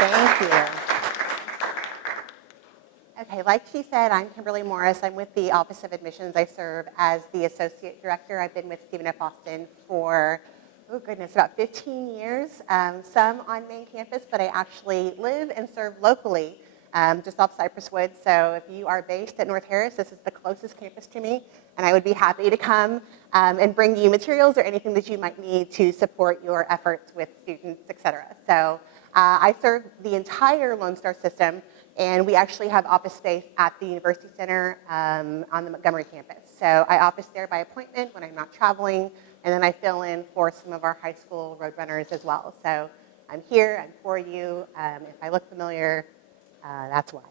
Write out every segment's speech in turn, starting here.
Thank you. Okay, like she said, I'm Kimberly Morris. I'm with the Office of Admissions. I serve as the Associate Director. I've been with Stephen F. Austin for, about 15 years. Some on main campus, but I actually live and serve locally just off Cypress Woods. So if you are based at North Harris, this is the closest campus to me, and I would be happy to come and bring you materials or anything that you might need to support your efforts with students, et cetera. So I serve the entire Lone Star system, and we actually have office space at the University Center on the Montgomery campus. So I office there by appointment when I'm not traveling, and then I fill in for some of our high school roadrunners as well. So I'm here, I'm for you. If I look familiar, that's why.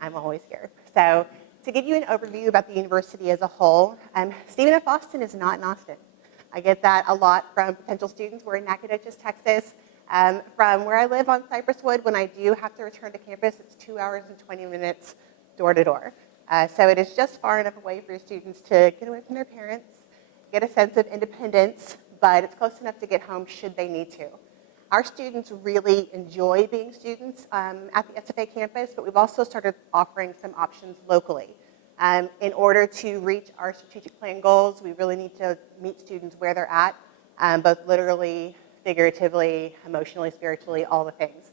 I'm always here. So to give you an overview about the university as a whole, Stephen F. Austin is not in Austin. I get that a lot from potential students. We're in Nacogdoches, Texas. From where I live on Cypress Wood, when I do have to return to campus, it's 2 hours and 20 minutes door to door. So it is just far enough away for your students to get away from their parents, get a sense of independence, but it's close enough to get home should they need to. Our students really enjoy being students at the SFA campus, but we've also started offering some options locally. In order to reach our strategic plan goals, we really need to meet students where they're at, both literally, figuratively, emotionally, spiritually, all the things.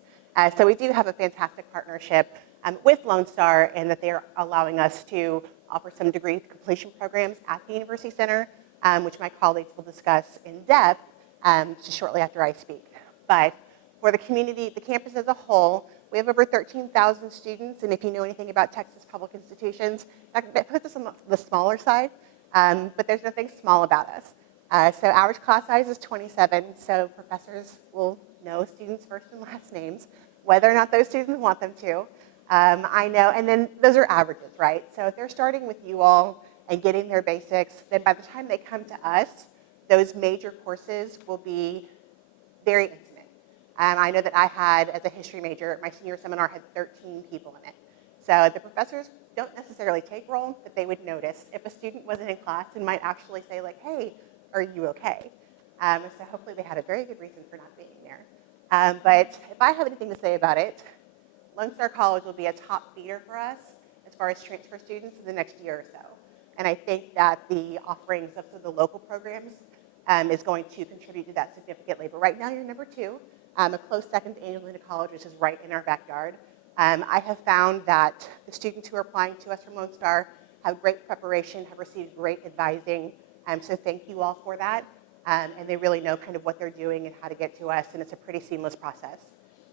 So we do have a fantastic partnership with Lone Star in that they're allowing us to offer some degree completion programs at the University Center, which my colleagues will discuss in depth just shortly after I speak. But for the community, the campus as a whole, we have over 13,000 students, and if you know anything about Texas public institutions, that puts us on the smaller side, but there's nothing small about us. So average class size is 27, so professors will know students' first and last names, whether or not those students want them to. I know, and then those are averages, right? So if they're starting with you all and getting their basics, then by the time they come to us, those major courses will be very intimate. I know that I had, as a history major, my senior seminar had 13 people in it. So the professors don't necessarily take roll, but they would notice if a student wasn't in class and might actually say like, hey, are you okay? So hopefully they had a very good reason for not being there. But if I have anything to say about it, Lone Star College will be a top feeder for us as far as transfer students in the next year or so. And I think that the offerings of the local programs is going to contribute to that significantly. But right now you're number 2, a close second to Angelina College, which is right in our backyard. I have found that the students who are applying to us from Lone Star have great preparation, have received great advising. So thank you all for that. And they really know kind of what they're doing and how to get to us, and it's a pretty seamless process.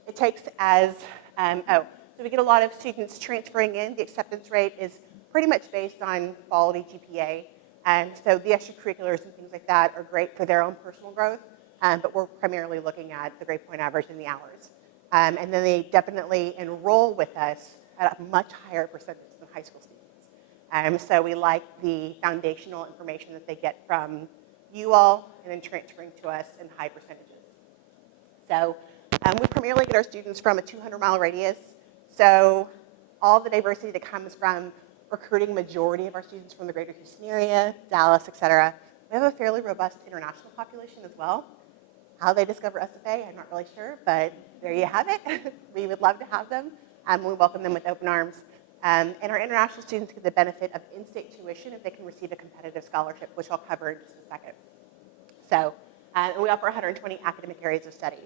It takes as, so we get a lot of students transferring in. The acceptance rate is pretty much based on quality GPA. And so the extracurriculars and things like that are great for their own personal growth, but we're primarily looking at the grade point average and the hours. And then they definitely enroll with us at a much higher percentage than high school students. So we like the foundational information that they get from you all and then transferring to us in high percentages. So we primarily get our students from a 200-mile radius. So all the diversity that comes from recruiting majority of our students from the greater Houston area, Dallas, et cetera. We have a fairly robust international population as well. How they discover SFA, I'm not really sure, but there you have it. We would love to have them. We welcome them with open arms. And our international students get the benefit of in-state tuition if they can receive a competitive scholarship, which I'll cover in just a second. So we offer 120 academic areas of study.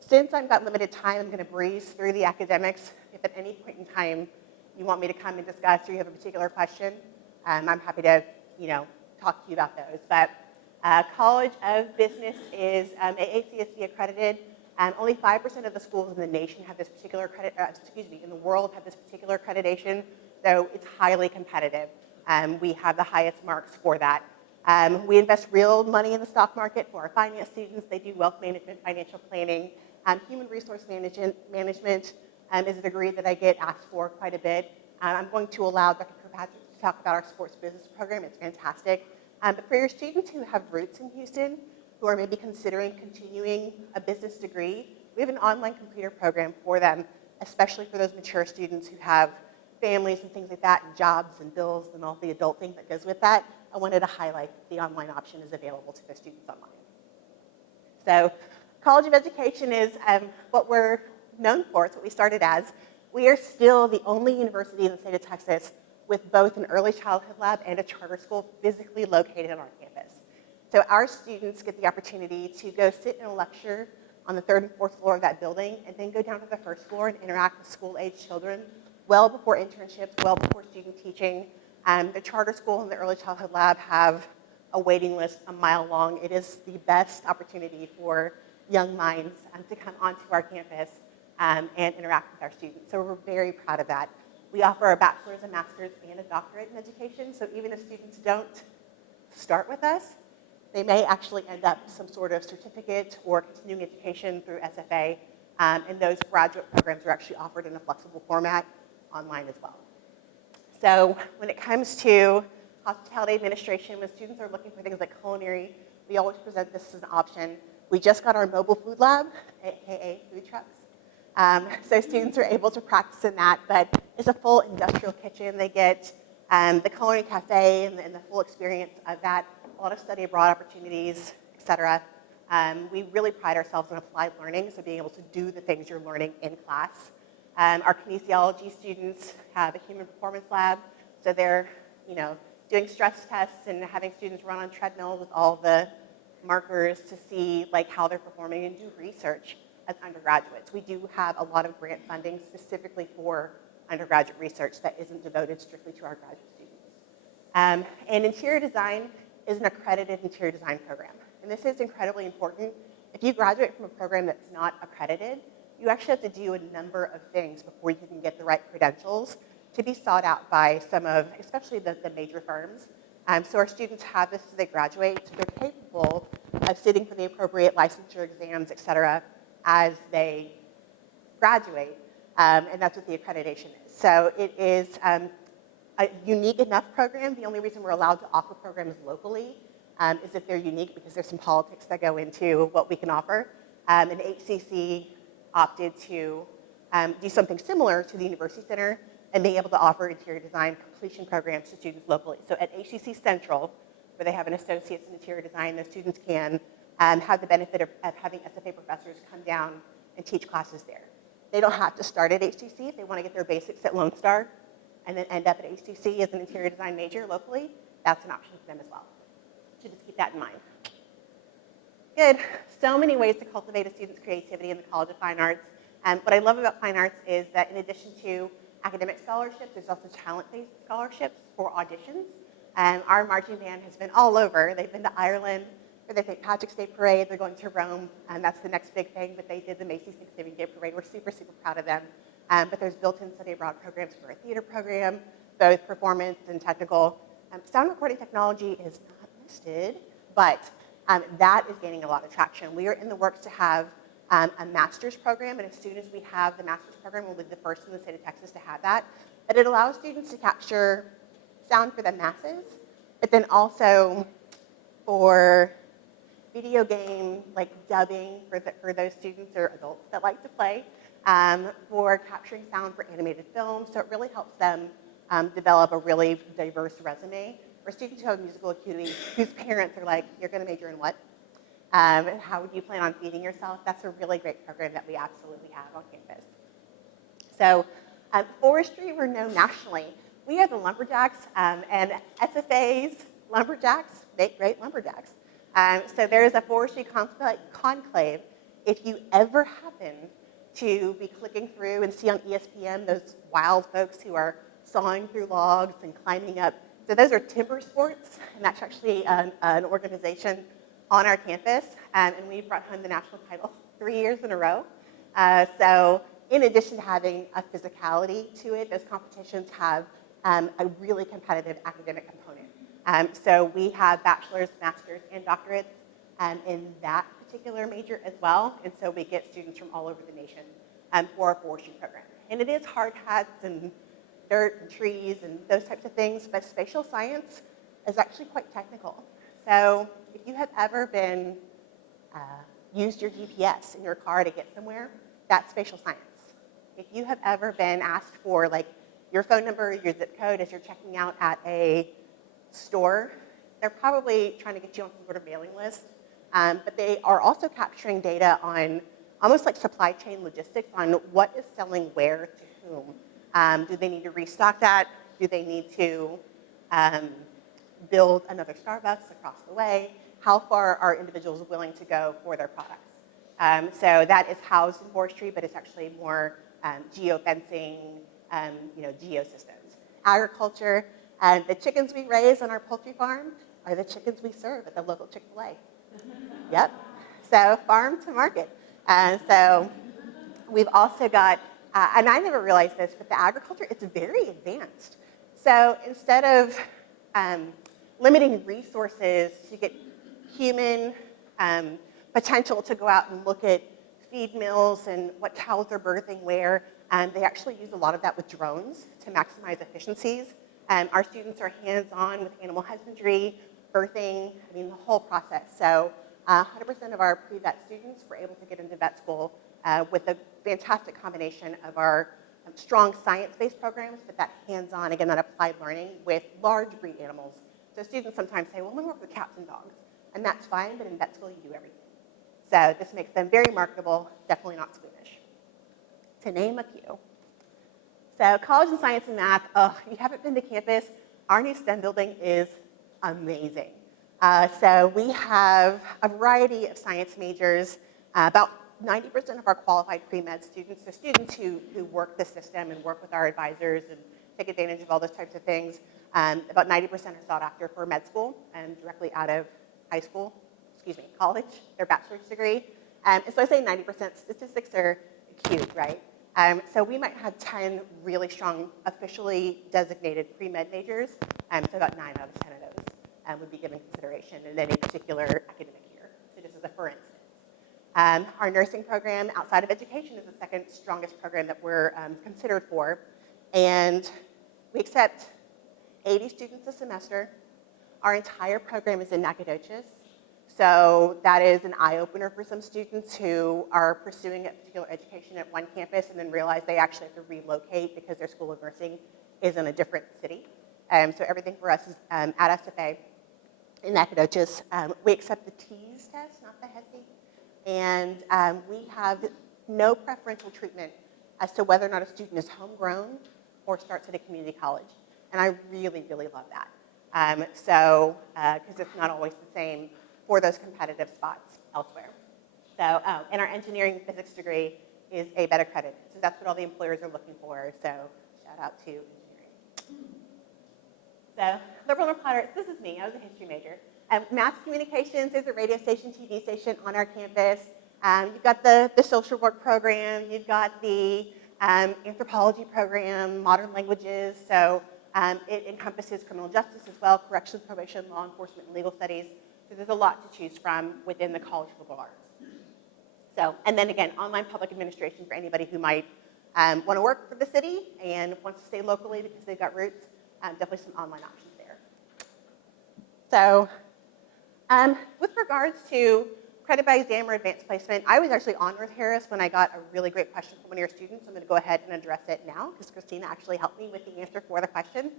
Since I've got limited time, I'm going to breeze through the academics. If at any point in time you want me to come and discuss or you have a particular question, I'm happy to talk to you about those. But College of Business is AACSB accredited. Only 5% of the schools in the nation have this particular in the world have this particular accreditation, so it's highly competitive. We have the highest marks for that. We invest real money in the stock market for our finance students. They do wealth management, financial planning. Human resource management is a degree that I get asked for quite a bit. I'm going to allow Dr. Kirkpatrick to talk about our sports business program. It's fantastic. But for your students who have roots in Houston, who are maybe considering continuing a business degree, we have an online computer program for them, especially for those mature students who have families and things like that, and jobs and bills and all the adult thing that goes with that. I wanted to highlight that the online option is available to their students online. So College of Education is what we're known for, it's what we started as, we are still the only university in the state of Texas with both an early childhood lab and a charter school physically located on our campus. So our students get the opportunity to go sit in a lecture on the 3rd and 4th floor of that building, and then go down to the 1st floor and interact with school-age children well before internships, well before student teaching. The charter school and the early childhood lab have a waiting list a mile long. It is the best opportunity for young minds to come onto our campus and interact with our students. So we're very proud of that. We offer a bachelor's, a master's, and a doctorate in education. So even if students don't start with us, they may actually end up some sort of certificate or continuing education through SFA. And those graduate programs are actually offered in a flexible format online as well. So when it comes to hospitality administration, when students are looking for things like culinary, we always present this as an option. We just got our mobile food lab, aka food trucks. So students are able to practice in that, but it's a full industrial kitchen. They get the culinary cafe and the full experience of that, a lot of study abroad opportunities, et cetera. We really pride ourselves on applied learning, so being able to do the things you're learning in class. Our kinesiology students have a human performance lab, so they're doing stress tests and having students run on treadmills with all the markers to see how they're performing and do research as undergraduates. We do have a lot of grant funding specifically for undergraduate research that isn't devoted strictly to our graduate students. And interior design is an accredited interior design program. And this is incredibly important. If you graduate from a program that's not accredited, you actually have to do a number of things before you can get the right credentials to be sought out by some of, especially the major firms. So our students have this as they graduate, so they're capable of sitting for the appropriate licensure exams, et cetera, as they graduate, and that's what the accreditation is. So it is a unique enough program. The only reason we're allowed to offer programs locally is if they're unique, because there's some politics that go into what we can offer. And HCC opted to do something similar to the University Center and being able to offer interior design completion programs to students locally. So at HCC Central, where they have an associate's in interior design, those students can have the benefit of having SFA professors come down and teach classes there. They don't have to start at HCC if they want to get their basics at Lone Star and then end up at HCC as an interior design major locally. That's an option for them as well. So just keep that in mind. Good. So many ways to cultivate a student's creativity in the College of Fine Arts. What I love about fine arts is that in addition to academic scholarships, there's also talent-based scholarships for auditions. Our marching band has been all over. They've been to Ireland for the St. Patrick's Day Parade. They're going to Rome, and that's the next big thing, but they did the Macy's Thanksgiving Day Parade. We're super, super proud of them. But there's built-in study abroad programs for a theater program, both performance and technical. Sound recording technology is not listed, but that is gaining a lot of traction. We are in the works to have a master's program, and as soon as we have the master's program, we'll be the first in the state of Texas to have that. But it allows students to capture sound for the masses, but then also for video game dubbing for those students or adults that like to play, for capturing sound for animated films. So it really helps them develop a really diverse resume. For students who have musical acuity, whose parents are like, you're going to major in what? How would you plan on feeding yourself? That's a really great program that we absolutely have on campus. So forestry, we're known nationally. We are the lumberjacks, and SFA's lumberjacks make great lumberjacks. So there is a forestry conclave. If you ever happen to be clicking through and see on ESPN those wild folks who are sawing through logs and climbing up, so those are timber sports, and that's actually an organization on our campus, and we've brought home the national title 3 years in a row. So in addition to having a physicality to it, those competitions have a really competitive academic component. So we have bachelor's, master's, and doctorates in that particular major as well, and so we get students from all over the nation for our forestry program. And it is hard hats and dirt and trees and those types of things, but spatial science is actually quite technical. So if you have ever been used your GPS in your car to get somewhere, that's spatial science. If you have ever been asked for your phone number, your zip code as you're checking out at a store, they're probably trying to get you on some sort of mailing list. But they are also capturing data on almost like supply chain logistics on what is selling where to whom. Do they need to restock that? Do they need to build another Starbucks across the way? How far are individuals willing to go for their products? So that is housed in forestry, but it's actually more geofencing, geosystems. Agriculture, the chickens we raise on our poultry farm are the chickens we serve at the local Chick-fil-A. Yep. So farm to market. So we've also got, and I never realized this, but the agriculture, it's very advanced. So instead of limiting resources to get human potential to go out and look at feed mills and what cows are birthing where, they actually use a lot of that with drones to maximize efficiencies. Our students are hands-on with animal husbandry, birthing, the whole process. So 100% of our pre-vet students were able to get into vet school with a fantastic combination of our strong science-based programs, but that hands-on, again, that applied learning with large breed animals. So students sometimes say, well, I'm going to work with cats and dogs. And that's fine, but in vet school, you do everything. So this makes them very marketable, definitely not squeamish. To name a few. So college and science and math, you haven't been to campus, our new STEM building is amazing. So we have a variety of science majors, about 90% of our qualified pre-med students, so students who work the system and work with our advisors and take advantage of all those types of things, about 90% are sought after for med school and directly out of college, their bachelor's degree. And so I say 90%, statistics are cute, right? So we might have 10 really strong, officially designated pre-med majors, so about 9 out of 10 of those would be given consideration in any particular academic year. So just as a for instance. Our nursing program outside of education is the second strongest program that we're considered for, and we accept 80 students a semester. Our entire program is in Nacogdoches, so that is an eye-opener for some students who are pursuing a particular education at one campus and then realize they actually have to relocate because their school of nursing is in a different city. So everything for us is at SFA in Nacogdoches. We accept the TEAS test, not the HESI, and we have no preferential treatment as to whether or not a student is homegrown or starts at a community college. And I really, really love that. Because it's not always the same for those competitive spots elsewhere. So, and our engineering physics degree is A beta credit. So that's what all the employers are looking for. So shout out to engineering. So liberal and platters, this is me. I was a history major. Mass communications is a radio station, TV station on our campus. You've got the social work program. You've got the anthropology program, modern languages. So it encompasses criminal justice as well, corrections, probation, law enforcement, and legal studies. So there's a lot to choose from within the College of Liberal Arts. So, and then again, online public administration for anybody who might want to work for the city and wants to stay locally because they've got roots. Definitely some online options there. So with regards to credit by exam or advanced placement, I was actually on North Harris when I got a really great question from one of your students. I'm going to go ahead and address it now because Christina actually helped me with the answer for the question.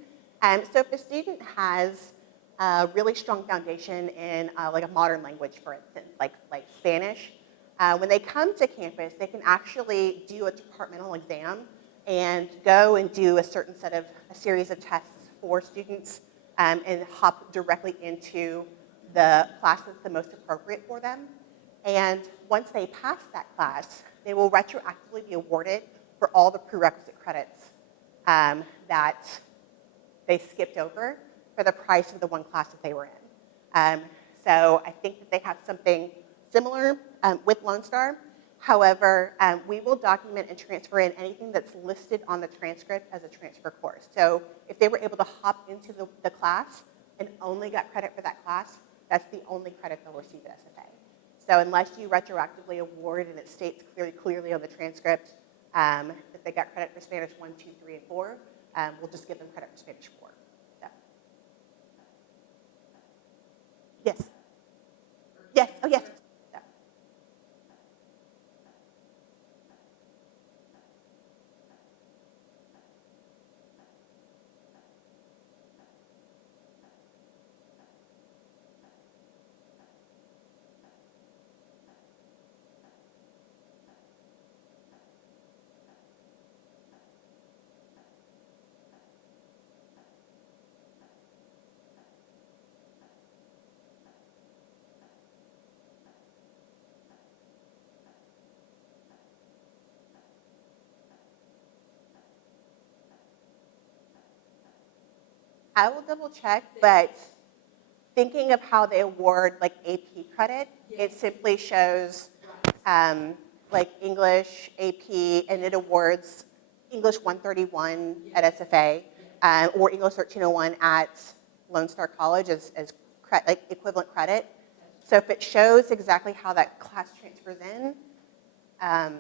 So if a student has a really strong foundation in like a modern language, for instance, like Spanish, when they come to campus, they can actually do a departmental exam and go and do a series of tests for students and hop directly into the class that's the most appropriate for them. And once they pass that class, they will retroactively be awarded for all the prerequisite credits that they skipped over for the price of the one class that they were in. So I think that they have something similar with Lone Star. However, we will document and transfer in anything that's listed on the transcript as a transfer course. So if they were able to hop into the class and only got credit for that class, that's the only credit they'll receive at SFA. So unless you retroactively award and it states clearly on the transcript that they got credit for Spanish 1, 2, 3, and 4, we'll just give them credit for Spanish 4. So. Yes. Yes. Oh, yes. So. I will double check, but thinking of how they award like AP credit, it simply shows like English, AP, and it awards English 131 at SFA or English 1301 at Lone Star College as like equivalent credit. So if it shows exactly how that class transfers in, and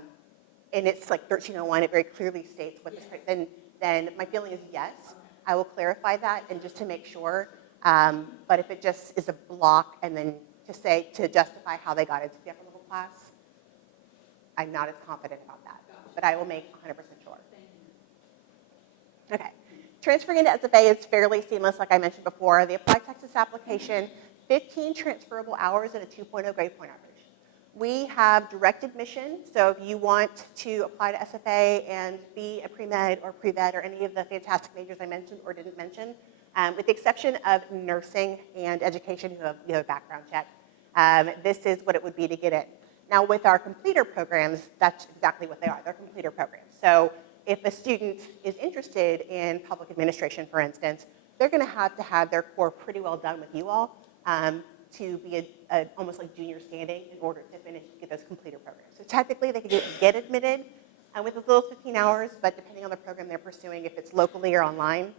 it's like 1301, it very clearly states what the then my feeling is yes. I will clarify that and just to make sure. But if it just is a block and then to justify how they got into the upper level class, I'm not as confident about that. But I will make 100% sure. Okay. Transferring into SFA is fairly seamless, like I mentioned before. The Applied Texas application, 15 transferable hours and a 2.0 grade point average. We have direct admission, so if you want to apply to SFA and be a pre-med or pre-vet or any of the fantastic majors I mentioned or didn't mention, with the exception of nursing and education, who have a background check, this is what it would be to get in. Now, with our completer programs, that's exactly what they are. They're completer programs. So if a student is interested in public administration, for instance, they're going to have their core pretty well done with you all to be almost like junior standing in order to get those completer programs. So technically, they can get admitted with as little as 15 hours, but depending on the program they're pursuing, if it's locally or online,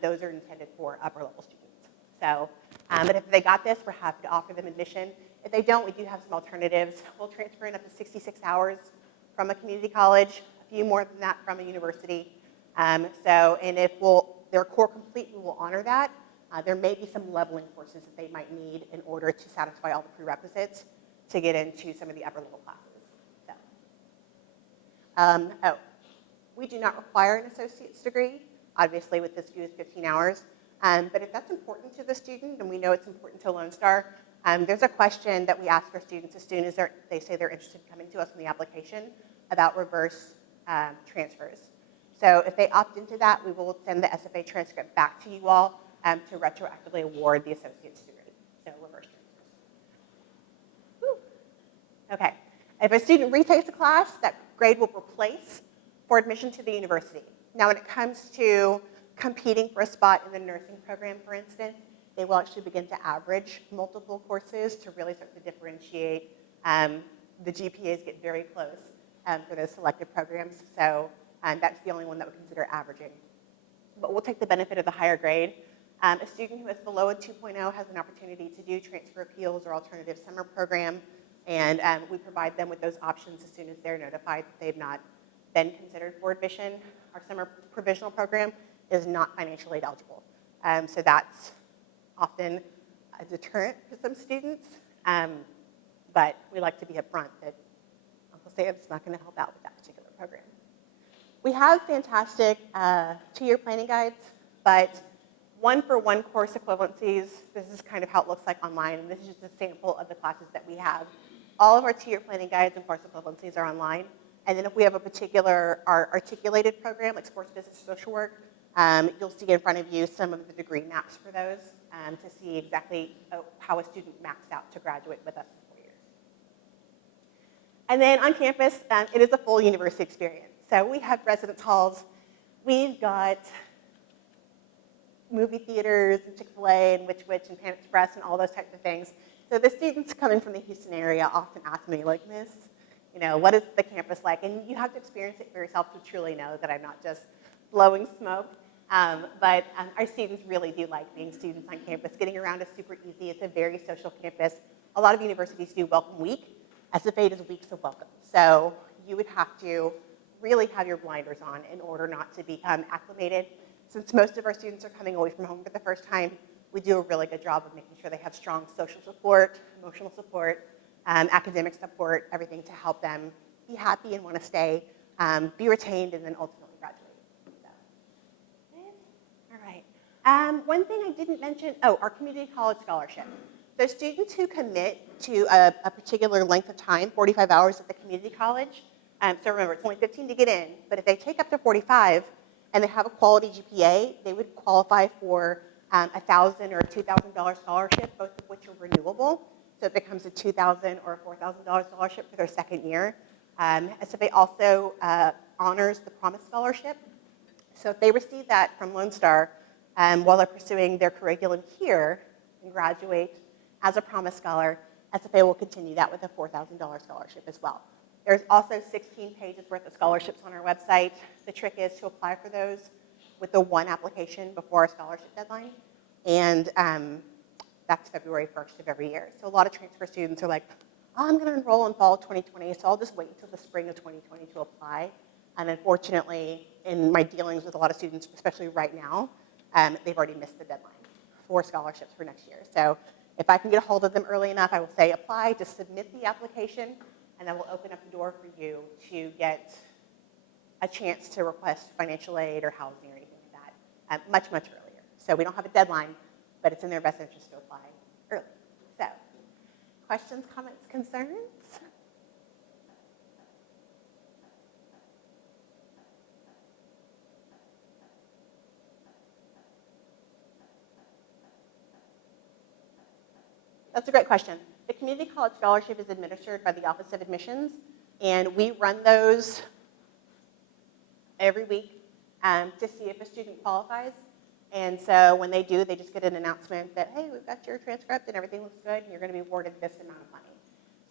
those are intended for upper level students. So, but if they got this, we're happy to offer them admission. If they don't, we do have some alternatives. We'll transfer in up to 66 hours from a community college, a few more than that from a university. And if they're core complete, we will honor that. There may be some leveling courses that they might need in order to satisfy all the prerequisites to get into some of the upper level classes. So, we do not require an associate's degree. Obviously, with this view is 15 hours. But if that's important to the student, and we know it's important to Lone Star, there's a question that we ask our students as soon as they say they're interested in coming to us in the application about reverse transfers. So if they opt into that, we will send the SFA transcript back to you all to retroactively award the associate's degree. So reverse transfers. Whew. Okay. If a student retakes a class, that grade will replace for admission to the university. Now, when it comes to competing for a spot in the nursing program, for instance, they will actually begin to average multiple courses to really start to differentiate. The GPAs get very close for those selected programs, so that's the only one that would consider averaging. But we'll take the benefit of the higher grade. A student who is below a 2.0 has an opportunity to do transfer appeals or alternative summer program, and we provide them with those options as soon as they're notified that they've not been considered for admission. Our summer provisional program is not financial aid eligible, so that's often a deterrent to some students, but we like to be upfront that Uncle Sam's not going to help out with that particular program. We have fantastic 2-year planning guides, but one-for-one course equivalencies, this is kind of how it looks like online, and this is just a sample of the classes that we have. All of our 2-year planning guides and course equivalencies are online, and then if we have a particular, our articulated program, like sports, business, social work, you'll see in front of you some of the degree maps for those to see exactly how a student maxed out to graduate with us in 4 years. And then on campus, it is a full university experience. So we have residence halls, we've got movie theaters, and Chick-fil-A, and Which Wich, and Pan Express, and all those types of things. So the students coming from the Houston area often ask me, like, Miss, what is the campus like? And you have to experience it for yourself to truly know that I'm not just blowing smoke. But our students really do like being students on campus. Getting around is super easy. It's a very social campus. A lot of universities do Welcome Week. SFA does Weeks of Welcome. So you would have to really have your blinders on in order not to become acclimated. Since most of our students are coming away from home for the first time, we do a really good job of making sure they have strong social support, emotional support, academic support, everything to help them be happy and want to stay, be retained, and then ultimately graduate. All right. One thing I didn't mention, our community college scholarship. So students who commit to a particular length of time, 45 hours at the community college, so remember, it's only 15 to get in, but if they take up to 45 and they have a quality GPA, they would qualify for $1,000 or $2,000 scholarship, both of which are renewable. So it becomes a $2,000 or a $4,000 scholarship for their second year. SFA also honors the Promise Scholarship. So if they receive that from Lone Star, while they're pursuing their curriculum here and graduate as a Promise Scholar, SFA will continue that with a $4,000 scholarship as well. There's also 16 pages worth of scholarships on our website. The trick is to apply for those with the one application before our scholarship deadline, and that's February 1st of every year. So a lot of transfer students are like, oh, I'm going to enroll in fall 2020, so I'll just wait until the spring of 2020 to apply. And unfortunately, in my dealings with a lot of students, especially right now, they've already missed the deadline for scholarships for next year. So if I can get a hold of them early enough, I will say apply, just submit the application, and then we'll open up the door for you to get a chance to request financial aid or housing or anything like that much, much earlier. So we don't have a deadline, but it's in their best interest to apply early. So questions, comments, concerns? That's a great question. The Community College Scholarship is administered by the Office of Admissions, and we run those every week to see if a student qualifies. And so when they do, they just get an announcement that, hey, we've got your transcript and everything looks good, and you're going to be awarded this amount of money.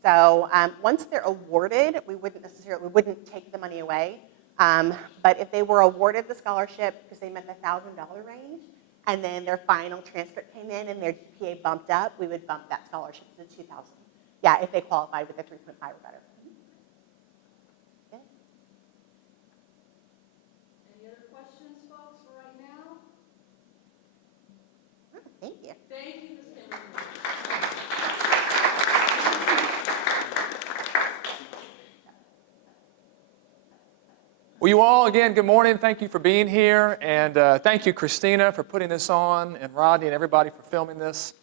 So once they're awarded, we wouldn't take the money away. But if they were awarded the scholarship because they met the $1,000 range, and then their final transcript came in and their GPA bumped up, we would bump that scholarship to $2,000. Yeah, if they qualified with a 3.5 or better. Okay. Any other questions, folks, for right now? Oh, thank you. Thank you, Ms. Kimberly. Well, you all, again, good morning. Thank you for being here. And thank you, Christina, for putting this on, and Rodney and everybody for filming this.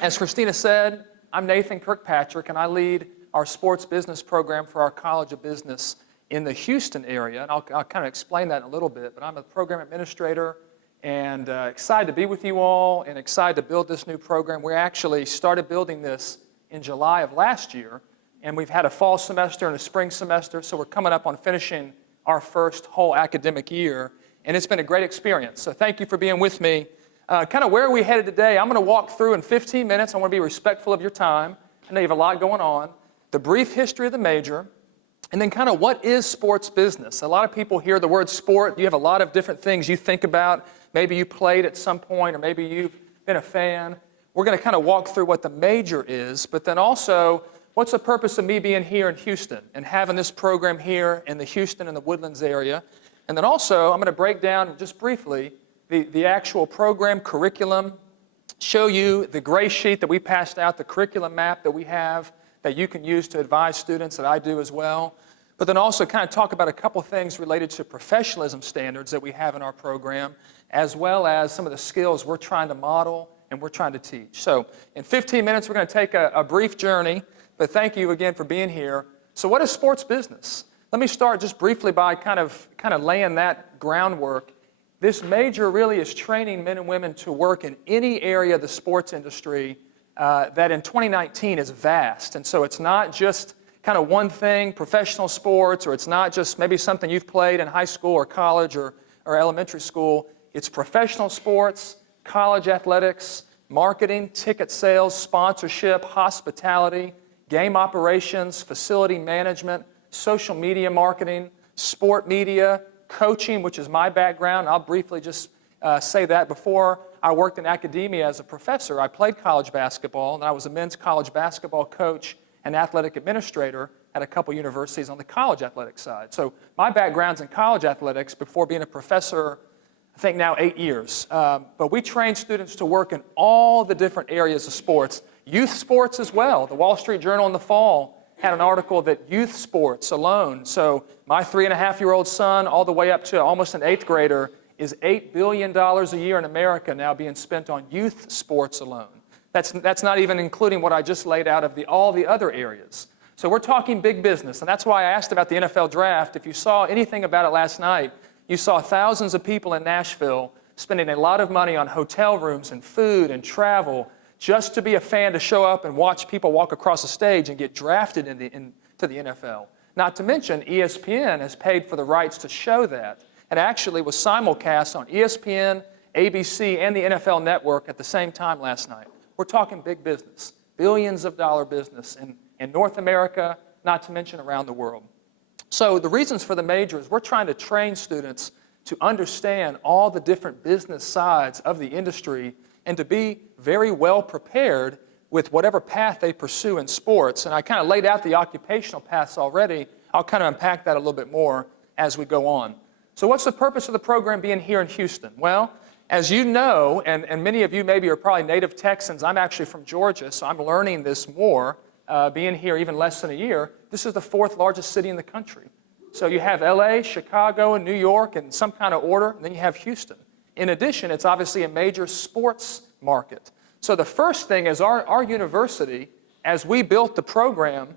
As Christina said, I'm Nathan Kirkpatrick, and I lead our sports business program for our College of Business in the Houston area. And I'll kind of explain that in a little bit. But I'm a program administrator and excited to be with you all and excited to build this new program. We actually started building this in July of last year, and we've had a fall semester and a spring semester, so we're coming up on finishing our first whole academic year, and it's been a great experience. So thank you for being with me. Kind of where are we headed today? I'm going to walk through in 15 minutes. I want to be respectful of your time. I know you have a lot going on. The brief history of the major, and then kind of what is sports business? A lot of people hear the word sport. You have a lot of different things you think about. Maybe you played at some point, or maybe you've been a fan. We're going to kind of walk through what the major is, but then also what's the purpose of me being here in Houston and having this program here in the Houston and the Woodlands area? And then also, I'm going to break down just briefly the actual program curriculum, show you the gray sheet that we passed out, the curriculum map that we have that you can use to advise students, that I do as well. But then also kind of talk about a couple things related to professionalism standards that we have in our program, as well as some of the skills we're trying to model and we're trying to teach. So in 15 minutes, we're going to take a brief journey. But thank you again for being here. So what is sports business? Let me start just briefly by kind of laying that groundwork. This major really is training men and women to work in any area of the sports industry that in 2019 is vast. And so it's not just kind of one thing, professional sports, or it's not just maybe something you've played in high school or college or elementary school. It's professional sports, college athletics, marketing, ticket sales, sponsorship, hospitality, game operations, facility management, social media marketing, sport media, coaching, which is my background. I'll briefly just say that. Before I worked in academia as a professor, I played college basketball, and I was a men's college basketball coach and athletic administrator at a couple universities on the college athletic side. So my background's in college athletics before being a professor, I think now 8 years. But we train students to work in all the different areas of sports. Youth sports as well. The Wall Street Journal in the fall had an article that youth sports alone, so my 3.5-year-old son all the way up to almost an 8th grader, is $8 billion a year in America now being spent on youth sports alone. That's not even including what I just laid out of all the other areas. So we're talking big business, and that's why I asked about the NFL draft. If you saw anything about it last night, you saw thousands of people in Nashville spending a lot of money on hotel rooms and food and travel just to be a fan, to show up and watch people walk across the stage and get drafted into the NFL. Not to mention, ESPN has paid for the rights to show that, and actually was simulcast on ESPN ABC, and the NFL Network at the same time last night. We're talking big business, billions of dollar business in North America, not to mention around the world. So the reasons for the major is we're trying to train students to understand all the different business sides of the industry and to be very well prepared with whatever path they pursue in sports. And I kind of laid out the occupational paths already. I'll kind of unpack that a little bit more as we go on. So what's the purpose of the program being here in Houston? Well, as you know, and many of you maybe are probably native Texans, I'm actually from Georgia, so I'm learning this more, being here even less than a year. This is the 4th largest city in the country. So you have LA, Chicago, and New York in some kind of order, and then you have Houston. In addition, it's obviously a major sports market. So the first thing is our university, as we built the program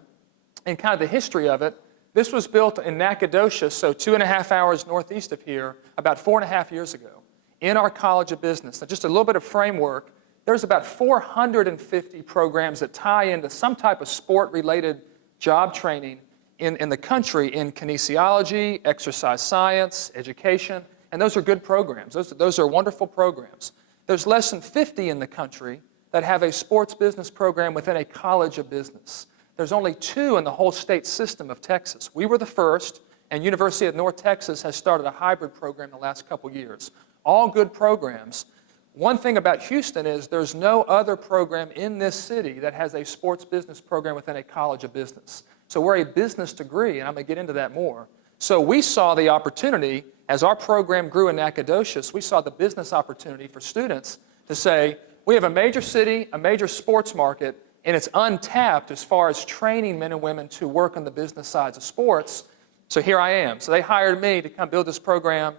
and kind of the history of it, this was built in Nacogdoches, so 2.5 hours northeast of here, about 4.5 years ago, in our College of Business. Now, just a little bit of framework, there's about 450 programs that tie into some type of sport-related job training in the country in kinesiology, exercise science, education, and those are good programs. Those are wonderful programs. There's less than 50 in the country that have a sports business program within a College of Business. There's only 2 in the whole state system of Texas. We were the first, and University of North Texas has started a hybrid program the last couple years. All good programs. One thing about Houston is there's no other program in this city that has a sports business program within a College of Business. So we're a business degree, and I'm going to get into that more. So we saw the opportunity, as our program grew in Nacogdoches, we saw the business opportunity for students to say, we have a major city, a major sports market, and it's untapped as far as training men and women to work on the business sides of sports. So here I am. So they hired me to come build this program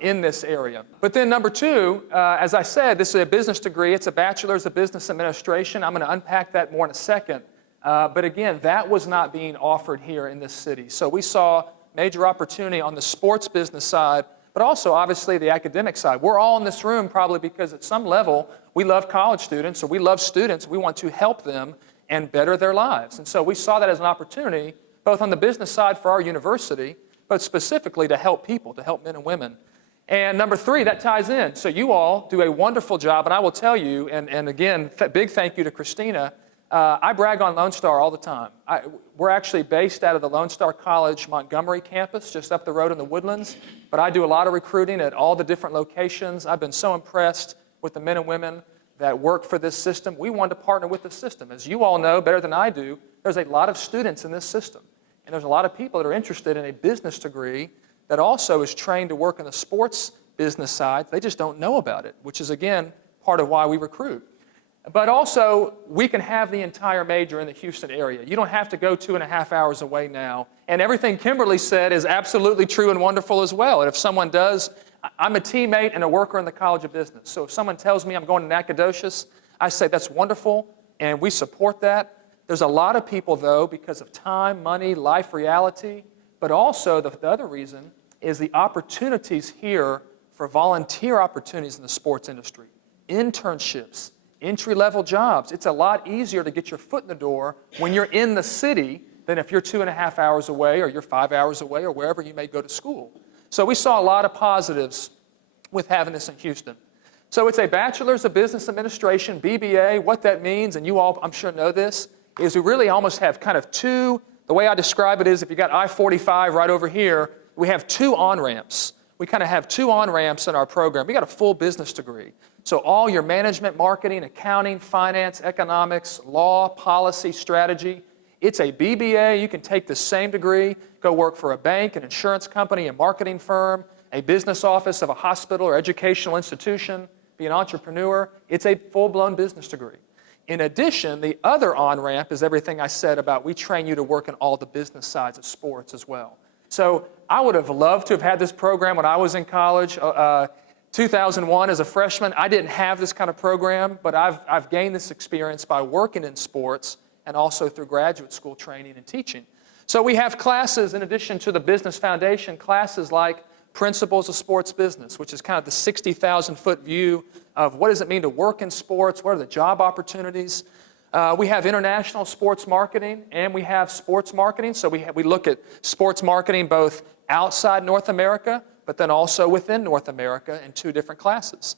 in this area. But then number 2, as I said, this is a business degree. It's a bachelor's of business administration. I'm going to unpack that more in a second. But again, that was not being offered here in this city. So we saw major opportunity on the sports business side, but also obviously the academic side. We're all in this room probably because at some level we love college students or we love students. We want to help them and better their lives. And so we saw that as an opportunity both on the business side for our university, but specifically to help people, to help men and women. And number 3, that ties in. So you all do a wonderful job, and I will tell you, and again, big thank you to Christina. I brag on Lone Star all the time. We're actually based out of the Lone Star College Montgomery campus, just up the road in the Woodlands. But I do a lot of recruiting at all the different locations. I've been so impressed with the men and women that work for this system. We wanted to partner with the system. As you all know better than I do, there's a lot of students in this system. And there's a lot of people that are interested in a business degree that also is trained to work in the sports business side. They just don't know about it, which is, again, part of why we recruit. But also, we can have the entire major in the Houston area. You don't have to go 2.5 hours away now. And everything Kimberly said is absolutely true and wonderful as well. And if someone does, I'm a teammate and a worker in the College of Business. So if someone tells me I'm going to Nacogdoches, I say that's wonderful, and we support that. There's a lot of people, though, because of time, money, life reality, but also the other reason is the opportunities here for volunteer opportunities in the sports industry, internships, entry-level jobs. It's a lot easier to get your foot in the door when you're in the city than if you're 2.5 hours away or you're 5 hours away or wherever you may go to school. So we saw a lot of positives with having this in Houston. So it's a Bachelor's of Business Administration, BBA. What that means, and you all I'm sure know this, is we really almost have kind of 2, the way I describe it is if you got I-45 right over here, we have 2 on-ramps. We kind of have 2 on-ramps in our program. We got a full business degree. So all your management, marketing, accounting, finance, economics, law, policy, strategy, it's a BBA. You can take the same degree, go work for a bank, an insurance company, a marketing firm, a business office of a hospital or educational institution, be an entrepreneur. It's a full-blown business degree. In addition, the other on-ramp is everything I said about we train you to work in all the business sides of sports as well. So I would have loved to have had this program when I was in college. 2001 as a freshman, I didn't have this kind of program, but I've gained this experience by working in sports and also through graduate school training and teaching. So we have classes in addition to the Business Foundation, classes like Principles of Sports Business, which is kind of the 60,000-foot view of what does it mean to work in sports, what are the job opportunities. We have international sports marketing, and we have sports marketing. So we look at sports marketing both outside North America, but then also within North America in 2 different classes.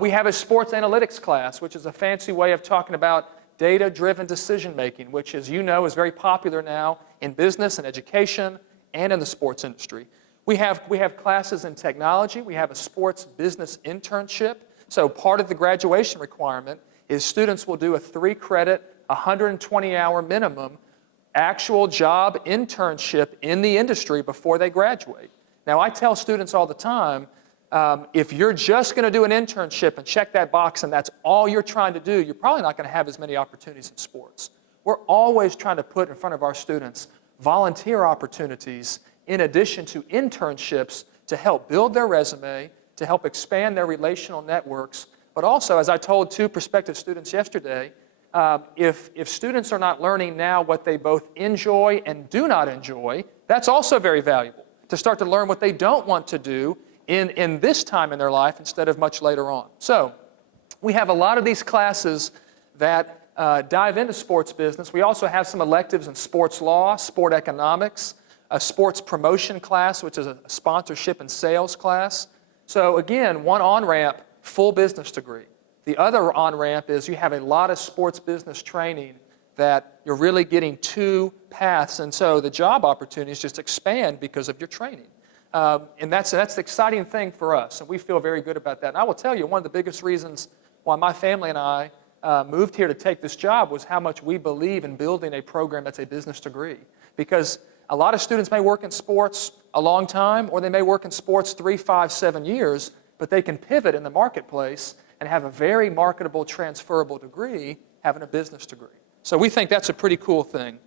We have a sports analytics class, which is a fancy way of talking about data-driven decision-making, which, as you know, is very popular now in business and education and in the sports industry. We have classes in technology. We have a sports business internship. So part of the graduation requirement is students will do a 3-credit, 120-hour minimum actual job internship in the industry before they graduate. Now, I tell students all the time, if you're just going to do an internship and check that box and that's all you're trying to do, you're probably not going to have as many opportunities in sports. We're always trying to put in front of our students volunteer opportunities in addition to internships to help build their resume, to help expand their relational networks, but also, as I told 2 prospective students yesterday, if students are not learning now what they both enjoy and do not enjoy, that's also very valuable, to start to learn what they don't want to do in this time in their life instead of much later on. So we have a lot of these classes that dive into sports business. We also have some electives in sports law, sport economics, a sports promotion class, which is a sponsorship and sales class. So again, one on-ramp, full business degree. The other on-ramp is you have a lot of sports business training that you're really getting 2 paths, and so the job opportunities just expand because of your training. And that's the exciting thing for us, and we feel very good about that. And I will tell you, one of the biggest reasons why my family and I moved here to take this job was how much we believe in building a program that's a business degree. Because a lot of students may work in sports a long time, or they may work in sports 3, 5, 7 years, but they can pivot in the marketplace and have a very marketable, transferable degree, having a business degree. So we think that's a pretty cool thing.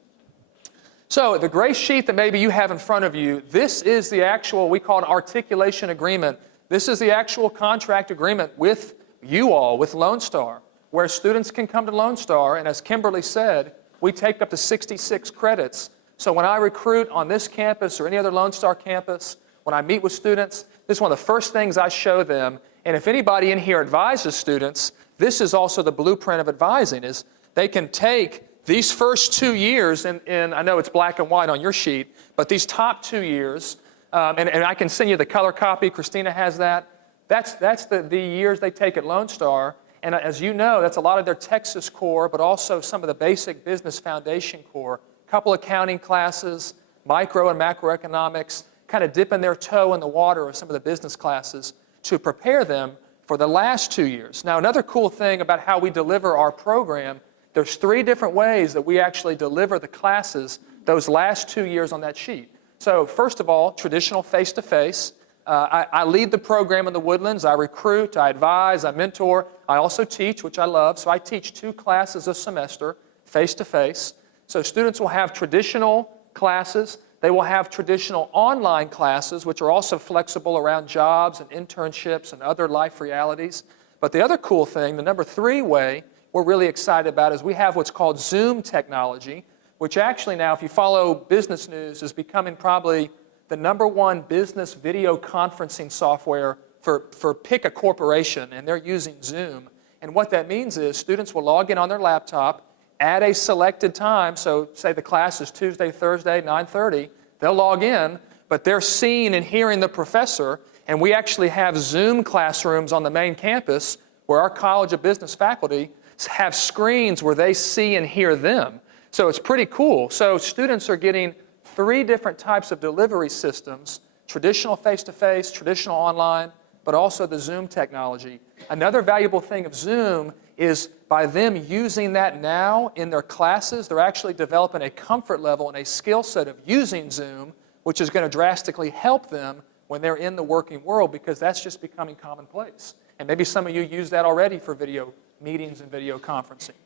So the gray sheet that maybe you have in front of you, this is the actual, we call it Articulation Agreement. This is the actual contract agreement with you all, with Lone Star, where students can come to Lone Star, and as Kimberly said, we take up to 66 credits. So when I recruit on this campus or any other Lone Star campus, when I meet with students, this is one of the first things I show them. And if anybody in here advises students, this is also the blueprint of advising, is they can take these first 2 years, and I know it's black and white on your sheet, but these top 2 years, and I can send you the color copy, Christina has that, that's the years they take at Lone Star. And as you know, that's a lot of their Texas core, but also some of the basic business foundation core, a couple accounting classes, micro and macroeconomics, kind of dipping their toe in the water of some of the business classes to prepare them for the last 2 years. Now, another cool thing about how we deliver our program, there's 3 different ways that we actually deliver the classes those last 2 years on that sheet. So first of all, traditional face-to-face. I lead the program in the Woodlands. I recruit, I advise, I mentor. I also teach, which I love. So I teach 2 classes a semester, face-to-face. So students will have traditional classes. They will have traditional online classes, which are also flexible around jobs and internships and other life realities. But the other cool thing, the number 3 way we're really excited about, is we have what's called Zoom technology, which actually now, if you follow business news, is becoming probably the number 1 business video conferencing software for pick a corporation, and they're using Zoom. And what that means is students will log in on their laptop at a selected time. So say the class is Tuesday, Thursday, 9:30. They'll log in, but they're seeing and hearing the professor. And we actually have Zoom classrooms on the main campus where our College of Business faculty have screens where they see and hear them. So it's pretty cool. So students are getting 3 different types of delivery systems: traditional face-to-face, traditional online, but also the Zoom technology. Another valuable thing of Zoom is by them using that now in their classes, they're actually developing a comfort level and a skill set of using Zoom, which is going to drastically help them when they're in the working world, because that's just becoming commonplace. And maybe some of you use that already for video meetings and video conferencing.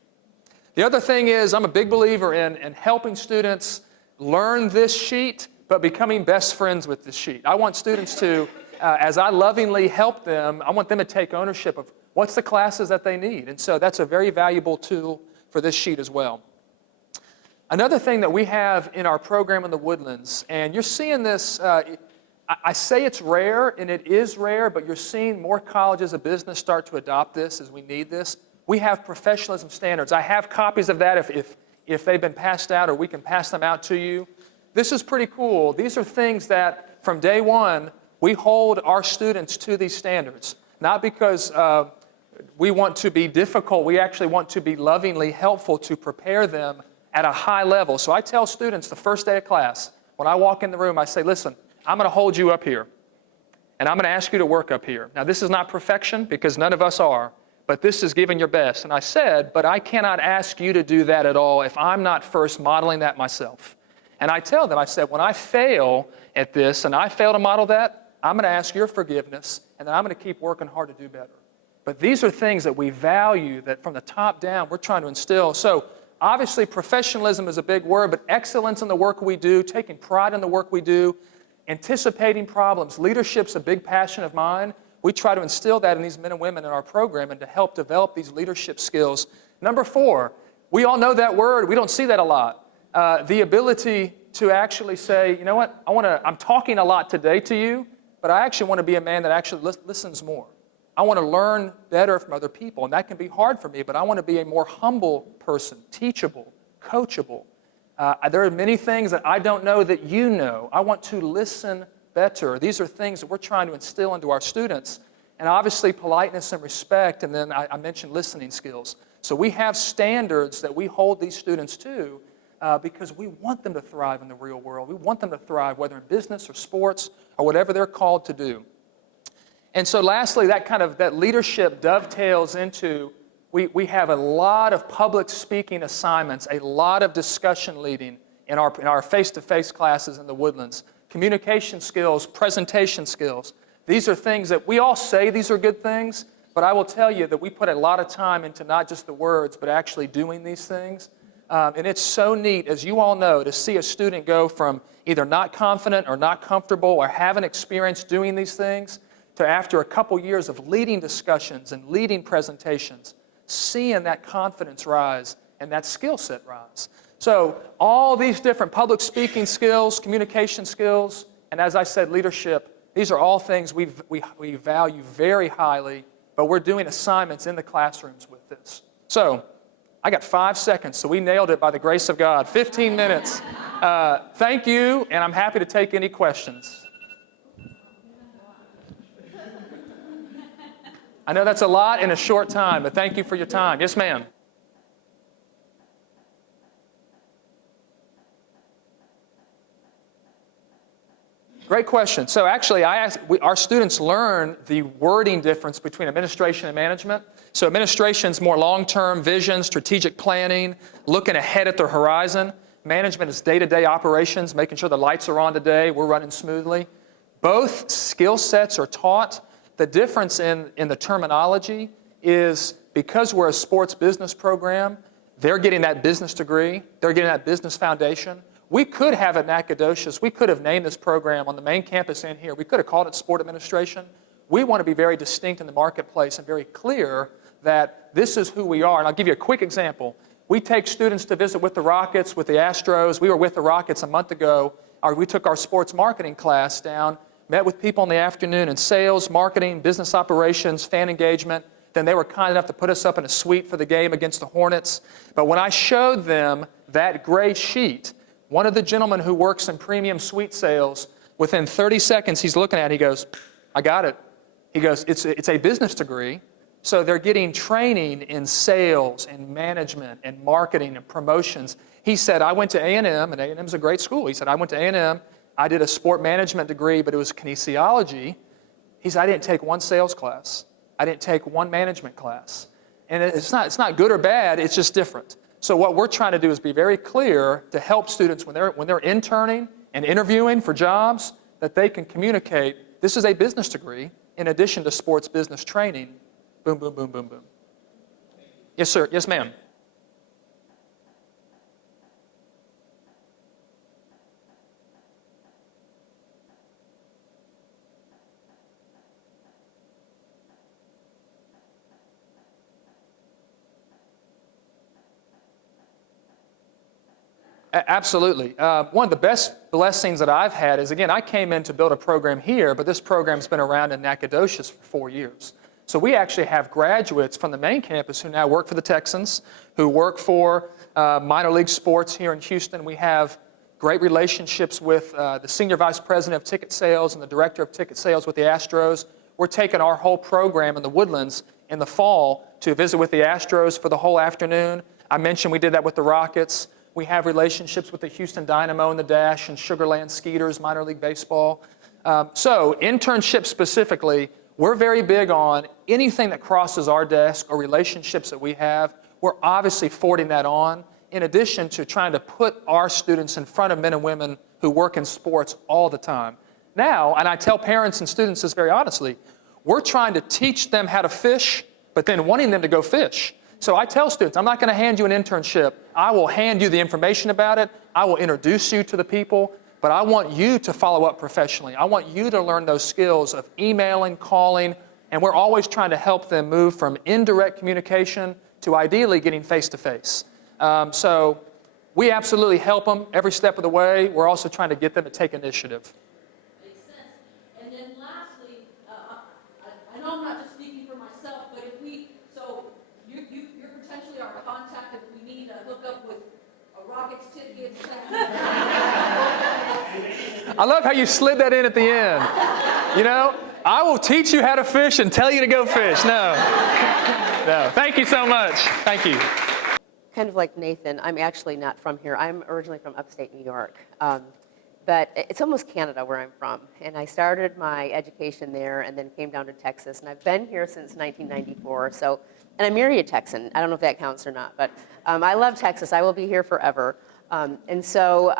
The other thing is, I'm a big believer in helping students learn this sheet, but becoming best friends with this sheet. I want students to, as I lovingly help them, I want them to take ownership of what's the classes that they need. And so that's a very valuable tool for this sheet as well. Another thing that we have in our program in the Woodlands, and you're seeing this, I say it's rare, and it is rare, but you're seeing more colleges of business start to adopt this as we need this. We have Professionalism Standards. I have copies of that if they've been passed out, or we can pass them out to you. This is pretty cool. These are things that from day one, we hold our students to these standards. not because we want to be difficult. We actually want to be lovingly helpful to prepare them at a high level. So I tell students the first day of class, when I walk in the room, I say, listen, I'm going to hold you up here, and I'm going to ask you to work up here. Now, this is not perfection, because none of us are, but this is giving your best. And I said, but I cannot ask you to do that at all if I'm not first modeling that myself. And I tell them, I said, when I fail at this and I fail to model that, I'm going to ask your forgiveness, and then I'm going to keep working hard to do better. But these are things that we value, that from the top down we're trying to instill. So obviously professionalism is a big word, but excellence in the work we do, taking pride in the work we do, anticipating problems. Leadership's a big passion of mine. We try to instill that in these men and women in our program and to help develop these leadership skills. Number 4, we all know that word. We don't see that a lot. The ability to actually say, you know what, I'm talking a lot today to you, but I actually want to be a man that actually listens more. I want to learn better from other people, and that can be hard for me, but I want to be a more humble person, teachable, coachable. There are many things that I don't know that you know. I want to listen better. These are things that we're trying to instill into our students. And obviously politeness and respect, and then I mentioned listening skills. So we have standards that we hold these students to because we want them to thrive in the real world. We want them to thrive, whether in business or sports or whatever they're called to do. And so lastly, that leadership dovetails into, we have a lot of public speaking assignments, a lot of discussion leading in our face-to-face classes in the Woodlands. Communication skills, presentation skills. These are things that we all say these are good things, but I will tell you that we put a lot of time into not just the words, but actually doing these things. And it's so neat, as you all know, to see a student go from either not confident or not comfortable or haven't experienced doing these things to after a couple years of leading discussions and leading presentations, seeing that confidence rise and that skill set rise. So all these different public speaking skills, communication skills, and as I said, leadership, these are all things we value very highly, but we're doing assignments in the classrooms with this. So I got 5 seconds, so we nailed it by the grace of God. 15 minutes. Thank you, and I'm happy to take any questions. I know that's a lot in a short time, but thank you for your time. Yes, ma'am. Great question. So actually, our students learn the wording difference between administration and management. So administration's more long-term vision, strategic planning, looking ahead at the horizon. Management is day-to-day operations, making sure the lights are on today, we're running smoothly. Both skill sets are taught. The difference in the terminology is because we're a sports business program, they're getting that business degree, they're getting that business foundation. We could have at Nacogdoches, we could have named this program on the main campus in here, we could have called it sport administration. We want to be very distinct in the marketplace and very clear that this is who we are. And I'll give you a quick example. We take students to visit with the Rockets, with the Astros. We were with the Rockets a month ago. We took our sports marketing class down, met with people in the afternoon in sales, marketing, business operations, fan engagement. Then they were kind enough to put us up in a suite for the game against the Hornets. But when I showed them that gray sheet, one of the gentlemen who works in premium suite sales, within 30 seconds he's looking at it, he goes, I got it. He goes, it's a business degree. So they're getting training in sales and management and marketing and promotions. He said, I went to A&M, and A&M's a great school. He said, I went to A&M. I did a sport management degree, but it was kinesiology. He said, I didn't take one sales class. I didn't take one management class. And it's not good or bad, it's just different. So what we're trying to do is be very clear to help students when they're interning and interviewing for jobs, that they can communicate, this is a business degree in addition to sports business training. Boom, boom, boom, boom, boom. Yes, sir. Yes, ma'am. Absolutely. One of the best blessings that I've had is, again, I came in to build a program here, but this program's been around in Nacogdoches for 4 years. So we actually have graduates from the main campus who now work for the Texans, who work for minor league sports here in Houston. We have great relationships with the senior vice president of ticket sales and the director of ticket sales with the Astros. we're taking our whole program in the Woodlands in the fall to visit with the Astros for the whole afternoon. I mentioned we did that with the Rockets. We have relationships with the Houston Dynamo and the Dash and Sugarland Skeeters, minor league baseball. So internships specifically, we're very big on anything that crosses our desk or relationships that we have. We're obviously forwarding that on, in addition to trying to put our students in front of men and women who work in sports all the time. Now, and I tell parents and students this very honestly, we're trying to teach them how to fish, but then wanting them to go fish. So I tell students, I'm not going to hand you an internship. I will hand you the information about it. I will introduce you to the people, but I want you to follow up professionally. I want you to learn those skills of emailing, calling, and we're always trying to help them move from indirect communication to ideally getting face-to-face. So we absolutely help them every step of the way. We're also trying to get them to take initiative. Makes sense. And then lastly, I know I'm not just speaking for myself, but if we, so you're potentially our contact if we need to hook up with a Rockets ticket. I love how you slid that in at the end. You know, I will teach you how to fish and tell you to go fish. No. Thank you so much. Thank you. Kind of like Nathan, I'm actually not from here. I'm originally from upstate New York. But it's almost Canada where I'm from. And I started my education there and then came down to Texas. And I've been here since 1994. So, and I'm married a Texan. I don't know if that counts or not. But I love Texas. I will be here forever. And so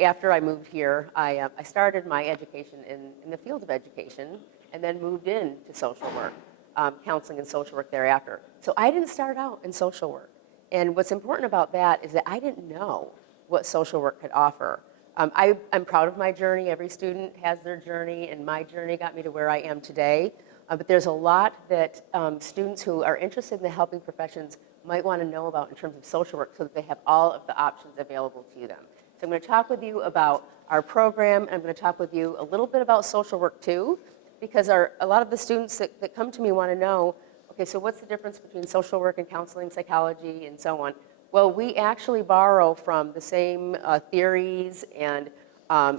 after I moved here, I started my education in the field of education and then moved into social work, counseling and social work thereafter. So I didn't start out in social work. And what's important about that is that I didn't know what social work could offer. I'm proud of my journey. Every student has their journey, and my journey got me to where I am today. But there's a lot that students who are interested in the helping professions might want to know about in terms of social work so that they have all of the options available to them. So I'm going to talk with you about our program, and I'm going to talk with you a little bit about social work too, because a lot of the students that come to me want to know, okay, so what's the difference between social work and counseling, psychology, and so on? Well, we actually borrow from the same theories and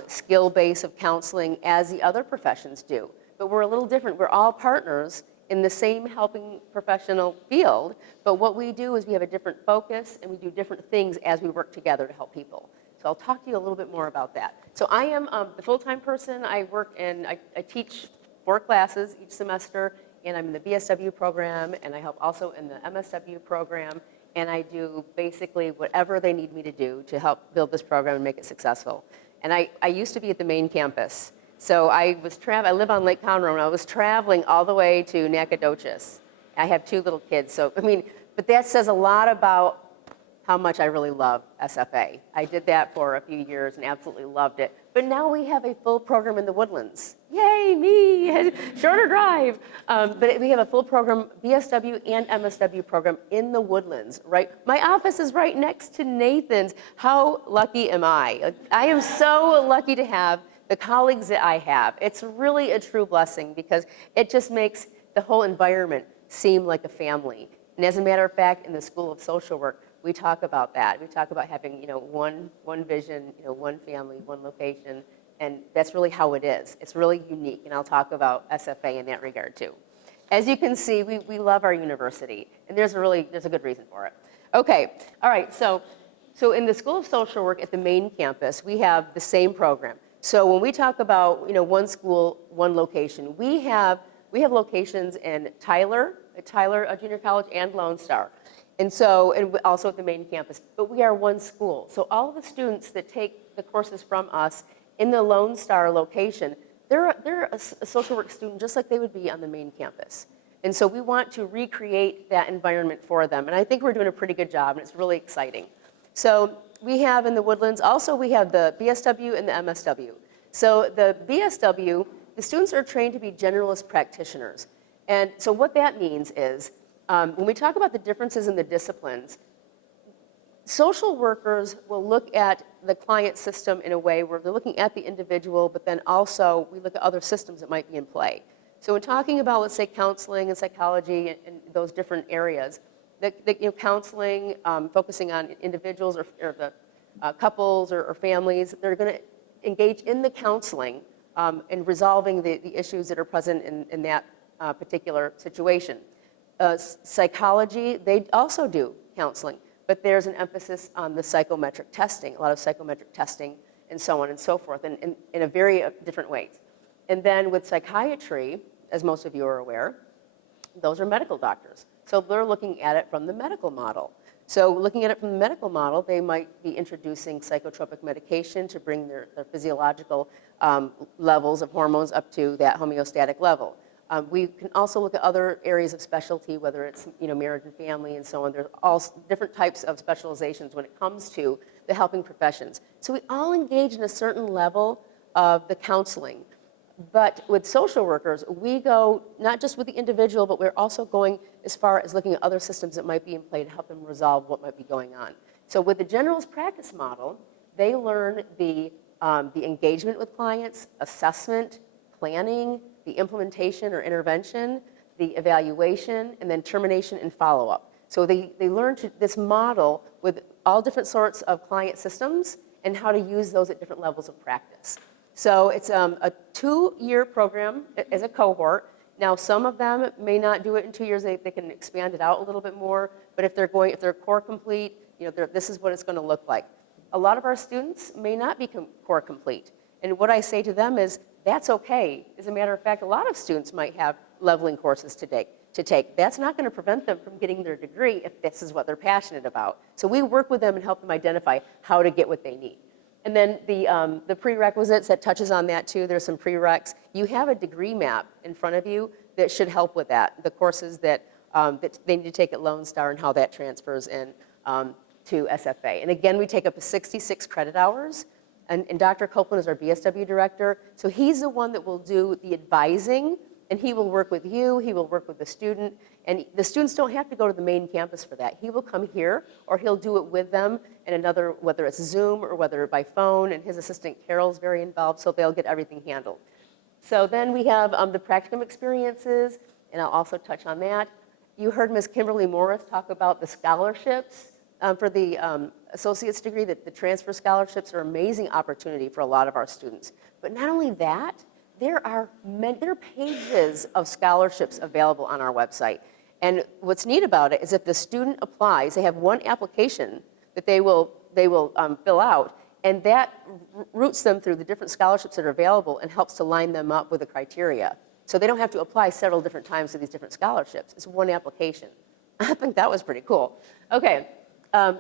skill base of counseling as the other professions do. But we're a little different. We're all partners in the same helping professional field, but what we do is we have a different focus and we do different things as we work together to help people. So I'll talk to you a little bit more about that. So I am the full-time person. I teach 4 classes each semester, and I'm in the BSW program, and I help also in the MSW program, and I do basically whatever they need me to do to help build this program and make it successful. And I used to be at the main campus. So I live on Lake Conroe, and I was traveling all the way to Nacogdoches. I have 2 little kids, so, but that says a lot about how much I really love SFA. I did that for a few years and absolutely loved it. But now we have a full program in the Woodlands. Yay, me, shorter drive. But we have a full program, BSW and MSW program in the Woodlands, right? My office is right next to Nathan's. How lucky am I? I am so lucky to have the colleagues that I have. It's really a true blessing because it just makes the whole environment seem like a family. And as a matter of fact, in the School of Social Work, we talk about that. We talk about having, one vision, one family, one location, and that's really how it is. It's really unique, and I'll talk about SFA in that regard too. As you can see, we love our university, and there's a good reason for it. Okay, all right, so in the School of Social Work at the main campus, we have the same program. So when we talk about, one school, one location, we have locations in Tyler Junior College and Lone Star. And also at the main campus, but we are one school. So all of the students that take the courses from us in the Lone Star location, they're a social work student just like they would be on the main campus. And so we want to recreate that environment for them. And I think we're doing a pretty good job, and it's really exciting. So we have in the Woodlands, also we have the BSW and the MSW. So the BSW, the students are trained to be generalist practitioners. And so what that means is, when we talk about the differences in the disciplines, social workers will look at the client system in a way where they're looking at the individual, but then also we look at other systems that might be in play. So when talking about, let's say, counseling and psychology and those different areas, counseling, focusing on individuals or the couples or families, they're going to engage in the counseling and resolving the issues that are present in that particular situation. Psychology, they also do counseling, but there's an emphasis on the psychometric testing, a lot of psychometric testing and so on and so forth, in a very different ways. And then with psychiatry, as most of you are aware, those are medical doctors. So they're looking at it from the medical model. So looking at it from the medical model, they might be introducing psychotropic medication to bring their physiological levels of hormones up to that homeostatic level. We can also look at other areas of specialty, whether it's marriage and family and so on. There's all different types of specializations when it comes to the helping professions. So we all engage in a certain level of the counseling. But with social workers, we go not just with the individual, but we're also going as far as looking at other systems that might be in play to help them resolve what might be going on. So with the generalist practice model, they learn the engagement with clients, assessment, planning, the implementation or intervention, the evaluation, and then termination and follow-up. So they learn this model with all different sorts of client systems and how to use those at different levels of practice. So it's a 2-year program as a cohort. Now, some of them may not do it in 2 years. They can expand it out a little bit more. But if they're core complete, this is what it's going to look like. A lot of our students may not be core complete. And what I say to them is, that's okay. As a matter of fact, a lot of students might have leveling courses to take. That's not going to prevent them from getting their degree if this is what they're passionate about. So we work with them and help them identify how to get what they need. And then the prerequisites, that touches on that too. There's some prereqs. You have a degree map in front of you that should help with that. The courses that they need to take at Lone Star and how that transfers in to SFA. And again, we take up to 66 credit hours. And Dr. Copeland is our BSW director. So he's the one that will do the advising, and he will work with you, he will work with the student. And the students don't have to go to the main campus for that. He will come here, or he'll do it with them in another, whether it's Zoom or whether by phone, and his assistant Carol's very involved, so they'll get everything handled. So then we have the practicum experiences, and I'll also touch on that. You heard Ms. Kimberly Morris talk about the scholarships for the associate's degree. That the transfer scholarships are an amazing opportunity for a lot of our students. But not only that, there are pages of scholarships available on our website. And what's neat about it is if the student applies, they have one application that they will fill out, and that routes them through the different scholarships that are available and helps to line them up with the criteria. So they don't have to apply several different times to these different scholarships. It's one application. I think that was pretty cool. Okay, I'm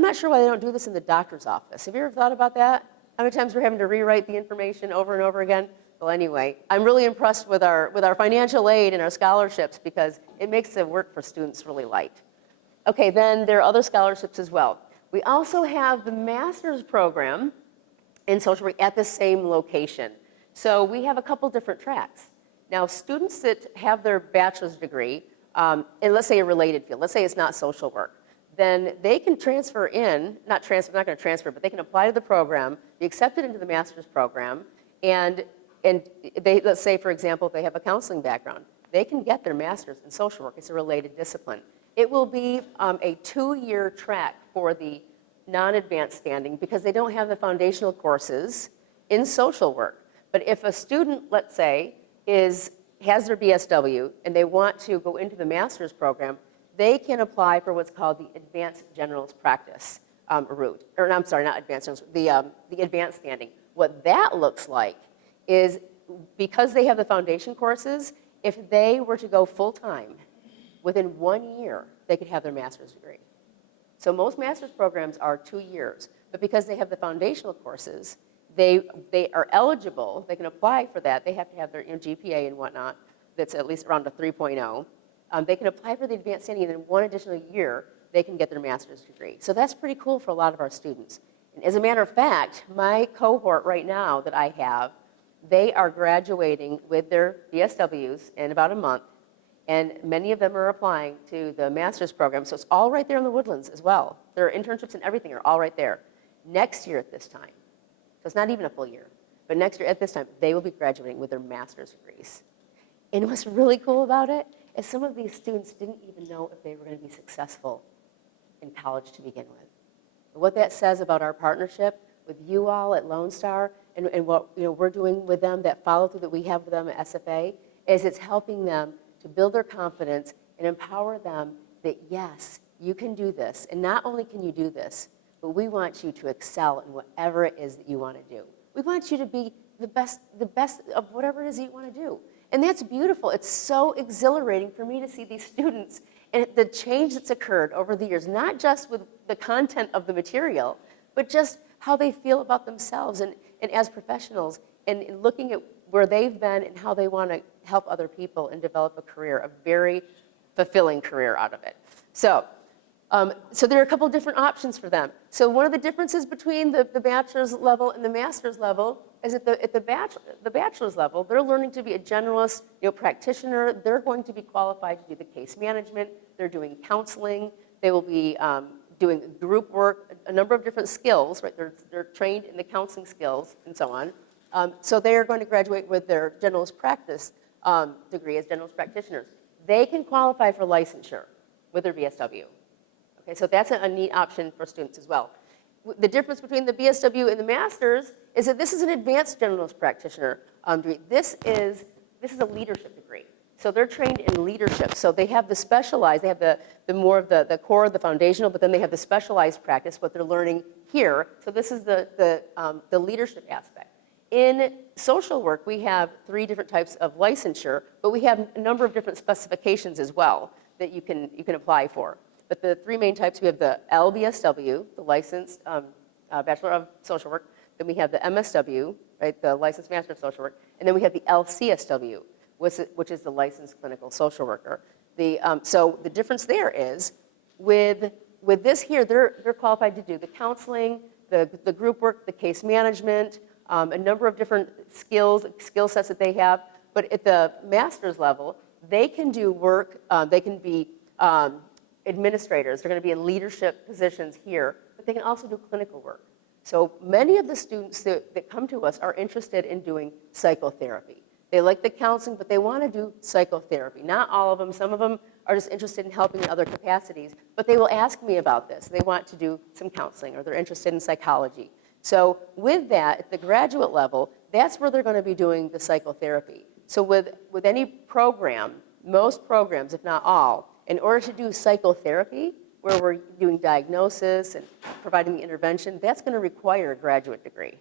not sure why they don't do this in the doctor's office. Have you ever thought about that? How many times we're having to rewrite the information over and over again? Well, anyway, I'm really impressed with our financial aid and our scholarships because it makes the work for students really light. Okay, then there are other scholarships as well. We also have the master's program in social work at the same location. So we have a couple different tracks. Now, students that have their bachelor's degree, in let's say a related field, let's say it's not social work, then they can transfer in, not going to transfer, but they can apply to the program, be accepted into the master's program, and they, let's say, for example, if they have a counseling background, they can get their master's in social work. It's a related discipline. It will be a 2-year track for the non-advanced standing because they don't have the foundational courses in social work. But if a student, let's say, has their BSW and they want to go into the master's program, they can apply for what's called the advanced generalist practice route. Or I'm sorry, not advanced generalist, the advanced standing. What that looks like is because they have the foundation courses, if they were to go full-time, within 1 year, they could have their master's degree. So most master's programs are 2 years, but because they have the foundational courses, they are eligible, they can apply for that. They have to have their GPA and whatnot that's at least around a 3.0. They can apply for the advanced standing, and in 1 additional year, they can get their master's degree. So that's pretty cool for a lot of our students. And as a matter of fact, my cohort right now that I have, they are graduating with their BSWs in about a month, and many of them are applying to the master's program. So it's all right there in the Woodlands as well. Their internships and everything are all right there. Next year at this time, so it's not even a full year, but next year at this time, they will be graduating with their master's degrees. And what's really cool about it is some of these students didn't even know if they were going to be successful in college to begin with. What that says about our partnership, with you all at Lone Star and what we're doing with them, that follow through that we have with them at SFA, is it's helping them to build their confidence and empower them that yes, you can do this. And not only can you do this, but we want you to excel in whatever it is that you want to do. We want you to be the best of whatever it is that you want to do. And that's beautiful. It's so exhilarating for me to see these students and the change that's occurred over the years, not just with the content of the material, but just how they feel about themselves and as professionals, and looking at where they've been and how they want to help other people and develop a career, a very fulfilling career out of it. So there are a couple different options for them. So one of the differences between the bachelor's level and the master's level is at the bachelor's level, they're learning to be a generalist practitioner. They're going to be qualified to do the case management. They're doing counseling. They will be doing group work, a number of different skills, right? They're trained in the counseling skills and so on. So they are going to graduate with their generalist practice degree as generalist practitioners. They can qualify for licensure with their BSW. Okay, so that's a neat option for students as well. The difference between the BSW and the master's is that this is an advanced generalist practitioner degree. This is a leadership degree. So they're trained in leadership. So they have the specialized, they have the more of the core, the foundational, but then they have the specialized practice, what they're learning here. So this is the leadership aspect. In social work, we have 3 different types of licensure, but we have a number of different specifications as well that you can apply for. But the 3 main types, we have the LBSW, the licensed Bachelor of Social Work. Then we have the MSW, right, the licensed Master of Social Work. And then we have the LCSW, which is the licensed clinical social worker. So the difference there is with this here, they're qualified to do the counseling, the group work, the case management, a number of different skill sets that they have. But at the master's level, they can do work, they can be administrators, they're going to be in leadership positions here, but they can also do clinical work. So many of the students that come to us are interested in doing psychotherapy. They like the counseling, but they want to do psychotherapy. Not all of them. Some of them are just interested in helping in other capacities, but they will ask me about this. They want to do some counseling, or they're interested in psychology. So with that, at the graduate level, that's where they're going to be doing the psychotherapy. So with any program, most programs, if not all, in order to do psychotherapy, where we're doing diagnosis and providing the intervention, that's going to require a graduate degree.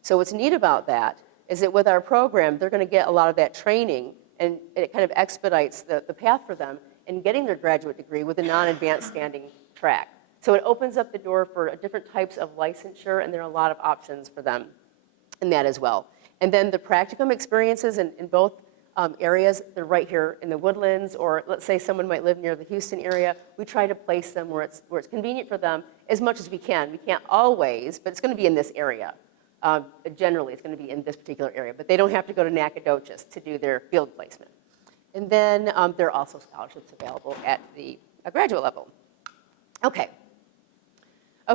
So what's neat about that is that with our program, they're going to get a lot of that training, and it kind of expedites the path for them in getting their graduate degree with a non-advanced standing track. So it opens up the door for different types of licensure, and there are a lot of options for them in that as well. And then the practicum experiences in both areas, they're right here in the Woodlands, or let's say someone might live near the Houston area. We try to place them where it's convenient for them as much as we can. We can't always, but it's going to be in this area. Generally, it's going to be in this particular area, but they don't have to go to Nacogdoches to do their field placement. And then there are also scholarships available at the graduate level. Okay,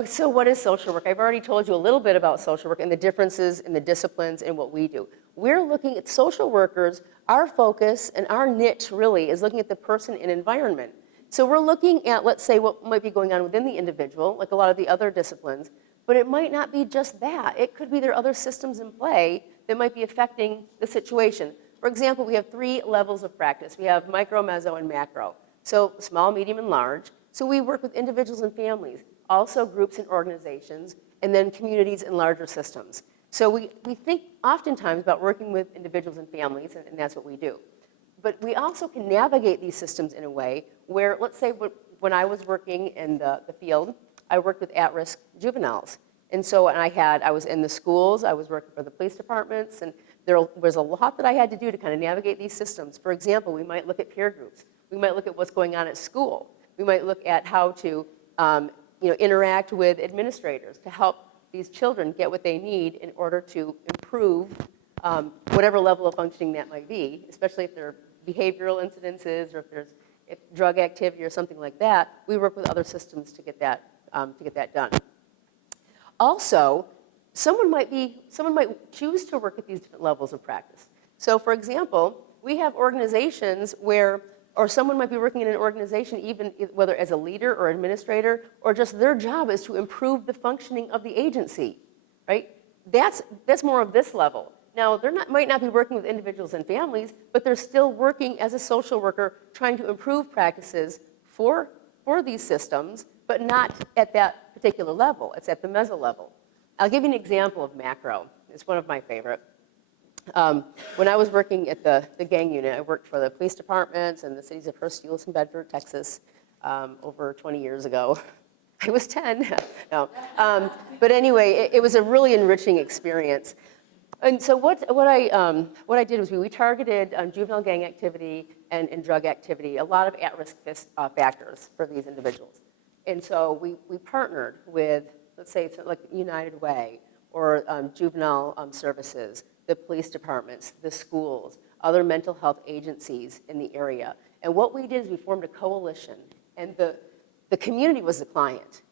so what is social work? I've already told you a little bit about social work and the differences in the disciplines and what we do. We're looking at social workers. Our focus and our niche really is looking at the person and environment. So we're looking at, let's say, what might be going on within the individual, like a lot of the other disciplines, but it might not be just that. It could be there are other systems in play that might be affecting the situation. For example, we have 3 levels of practice. We have micro, meso, and macro. So small, medium, and large. So we work with individuals and families, also groups and organizations, and then communities and larger systems. So we think oftentimes about working with individuals and families, and that's what we do. But we also can navigate these systems in a way where, let's say when I was working in the field, I worked with at-risk juveniles. And so I was in the schools, I was working for the police departments, and there was a lot that I had to do to kind of navigate these systems. For example, we might look at peer groups. We might look at what's going on at school. We might look at how to interact with administrators to help these children get what they need in order to improve whatever level of functioning that might be, especially if there are behavioral incidences or if drug activity or something like that. We work with other systems to get that done. Also, someone might choose to work at these different levels of practice. So, for example, we have organizations or someone might be working in an organization, even whether as a leader or administrator, or just their job is to improve the functioning of the agency. right? That's more of this level. Now, might not be working with individuals and families, but they're still working as a social worker trying to improve practices for these systems, but not at that particular level. It's at the meso level. I'll give you an example of macro. It's one of my favorite. When I was working at the gang unit, I worked for the police departments and the cities of Hurst, Euless, and Bedford, Texas, over 20 years ago. I was 10. No. But anyway, it was a really enriching experience. And so what I did was we targeted juvenile gang activity and drug activity, a lot of at-risk factors for these individuals. And so we partnered with, let's say, like United Way or juvenile services, the police departments, the schools, other mental health agencies in the area. And what we did is we formed a coalition, and the community was the client.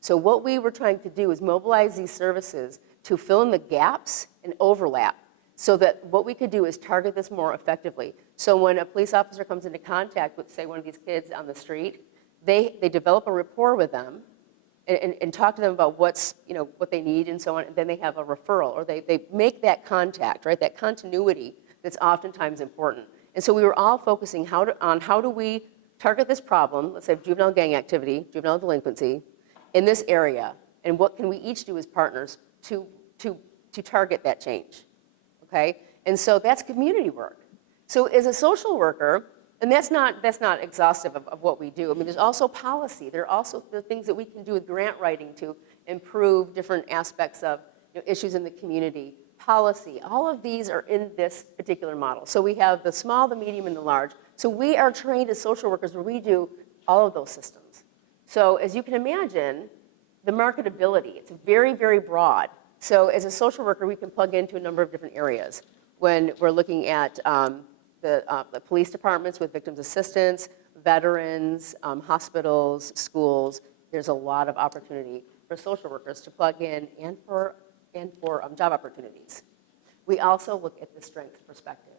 So what we were trying to do is mobilize these services to fill in the gaps and overlap so that what we could do is target this more effectively. So when a police officer comes into contact with, say, one of these kids on the street, they develop a rapport with them and talk to them about what they need and so on, and then they have a referral, or they make that contact, right, that continuity that's oftentimes important. And so we were all focusing on how do we target this problem, let's say juvenile gang activity, juvenile delinquency, in this area, and what can we each do as partners to target that change, okay? And so that's community work. So as a social worker, and that's not exhaustive of what we do. I mean, there's also policy. There are also the things that we can do with grant writing to improve different aspects of issues in the community. Policy, all of these are in this particular model. So we have the small, the medium, and the large. So we are trained as social workers where we do all of those systems. So as you can imagine, the marketability, it's very, very broad. So as a social worker, we can plug into a number of different areas. When we're looking at the police departments with victims assistance, veterans, hospitals, schools, there's a lot of opportunity for social workers to plug in and for job opportunities. We also look at the strength perspective.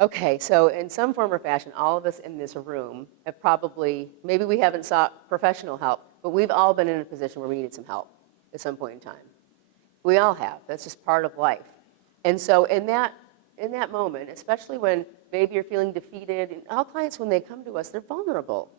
Okay, so in some form or fashion, all of us in this room have maybe we haven't sought professional help, but we've all been in a position where we needed some help at some point in time. We all have. That's just part of life. And so in that moment, especially when maybe you're feeling defeated, and all clients, when they come to us, they're vulnerable.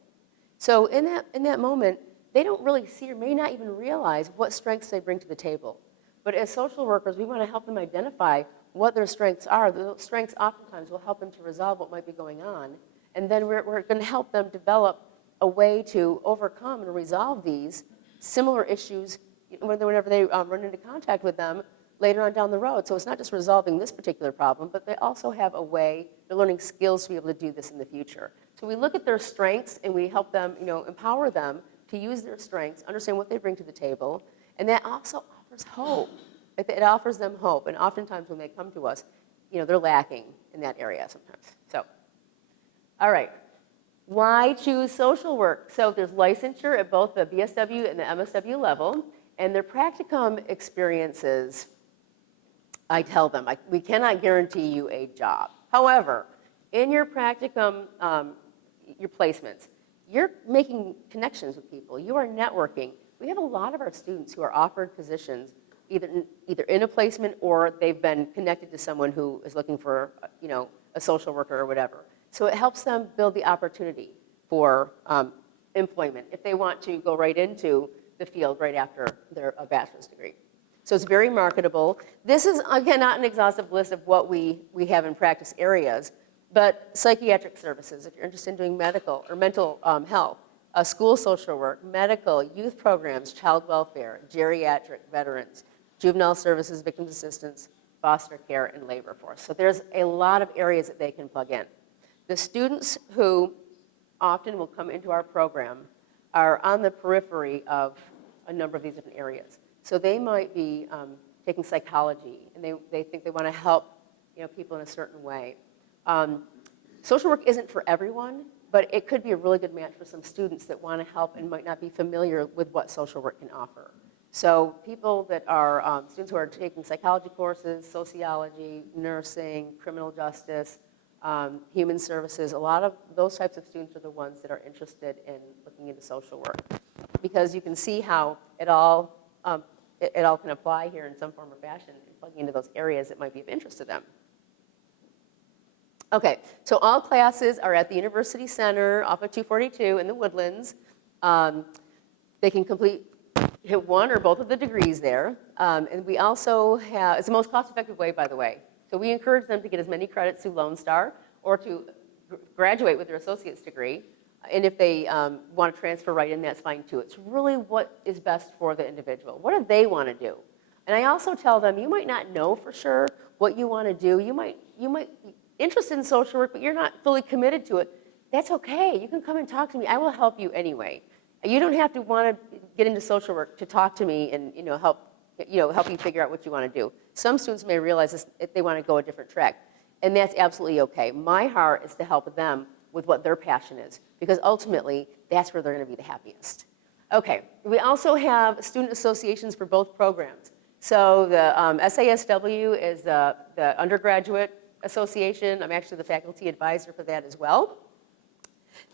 So in that moment, they don't really see or may not even realize what strengths they bring to the table. But as social workers, we want to help them identify what their strengths are. Those strengths oftentimes will help them to resolve what might be going on. And then we're going to help them develop a way to overcome and resolve these similar issues whenever they run into contact with them later on down the road. So it's not just resolving this particular problem, but they also have a way, they're learning skills to be able to do this in the future. So we look at their strengths and we help them, empower them to use their strengths, understand what they bring to the table, and that also offers hope. It offers them hope, and oftentimes when they come to us, they're lacking in that area sometimes. So, all right. Why choose social work? So there's licensure at both the BSW and the MSW level, and their practicum experiences, I tell them, we cannot guarantee you a job. However, in your practicum, your placements, you're making connections with people. You are networking. We have a lot of our students who are offered positions either in a placement or they've been connected to someone who is looking for, a social worker or whatever. So it helps them build the opportunity for employment if they want to go right into the field right after their bachelor's degree. So it's very marketable. This is, again, not an exhaustive list of what we have in practice areas, but psychiatric services, if you're interested in doing medical or mental health, school social work, medical, youth programs, child welfare, geriatric, veterans, juvenile services, victims assistance, foster care, and labor force. So there's a lot of areas that they can plug in. The students who often will come into our program are on the periphery of a number of these different areas. So they might be taking psychology, and they think they want to help people in a certain way. Social work isn't for everyone, but it could be a really good match for some students that want to help and might not be familiar with what social work can offer. So people that are students who are taking psychology courses, sociology, nursing, criminal justice, human services, a lot of those types of students are the ones that are interested in looking into social work, because you can see how it all it all can apply here in some form or fashion and plugging into those areas that might be of interest to them. Okay, so all classes are at the University Center off of 242 in the Woodlands. They can hit one or both of the degrees there. And we also have, it's the most cost-effective way, by the way. So we encourage them to get as many credits through Lone Star or to graduate with their associate's degree. And if they want to transfer right in, that's fine too. It's really what is best for the individual. What do they want to do? And I also tell them, you might not know for sure what you want to do. You might be interested in social work, but you're not fully committed to it. That's okay. You can come and talk to me. I will help you anyway. You don't have to want to get into social work to talk to me and help you figure out what you want to do. Some students may realize this, if they want to go a different track, and that's absolutely okay. My heart is to help them with what their passion is, because ultimately that's where they're going to be the happiest. Okay, we also have student associations for both programs. So the SASW is the undergraduate association. I'm actually the faculty advisor for that as well.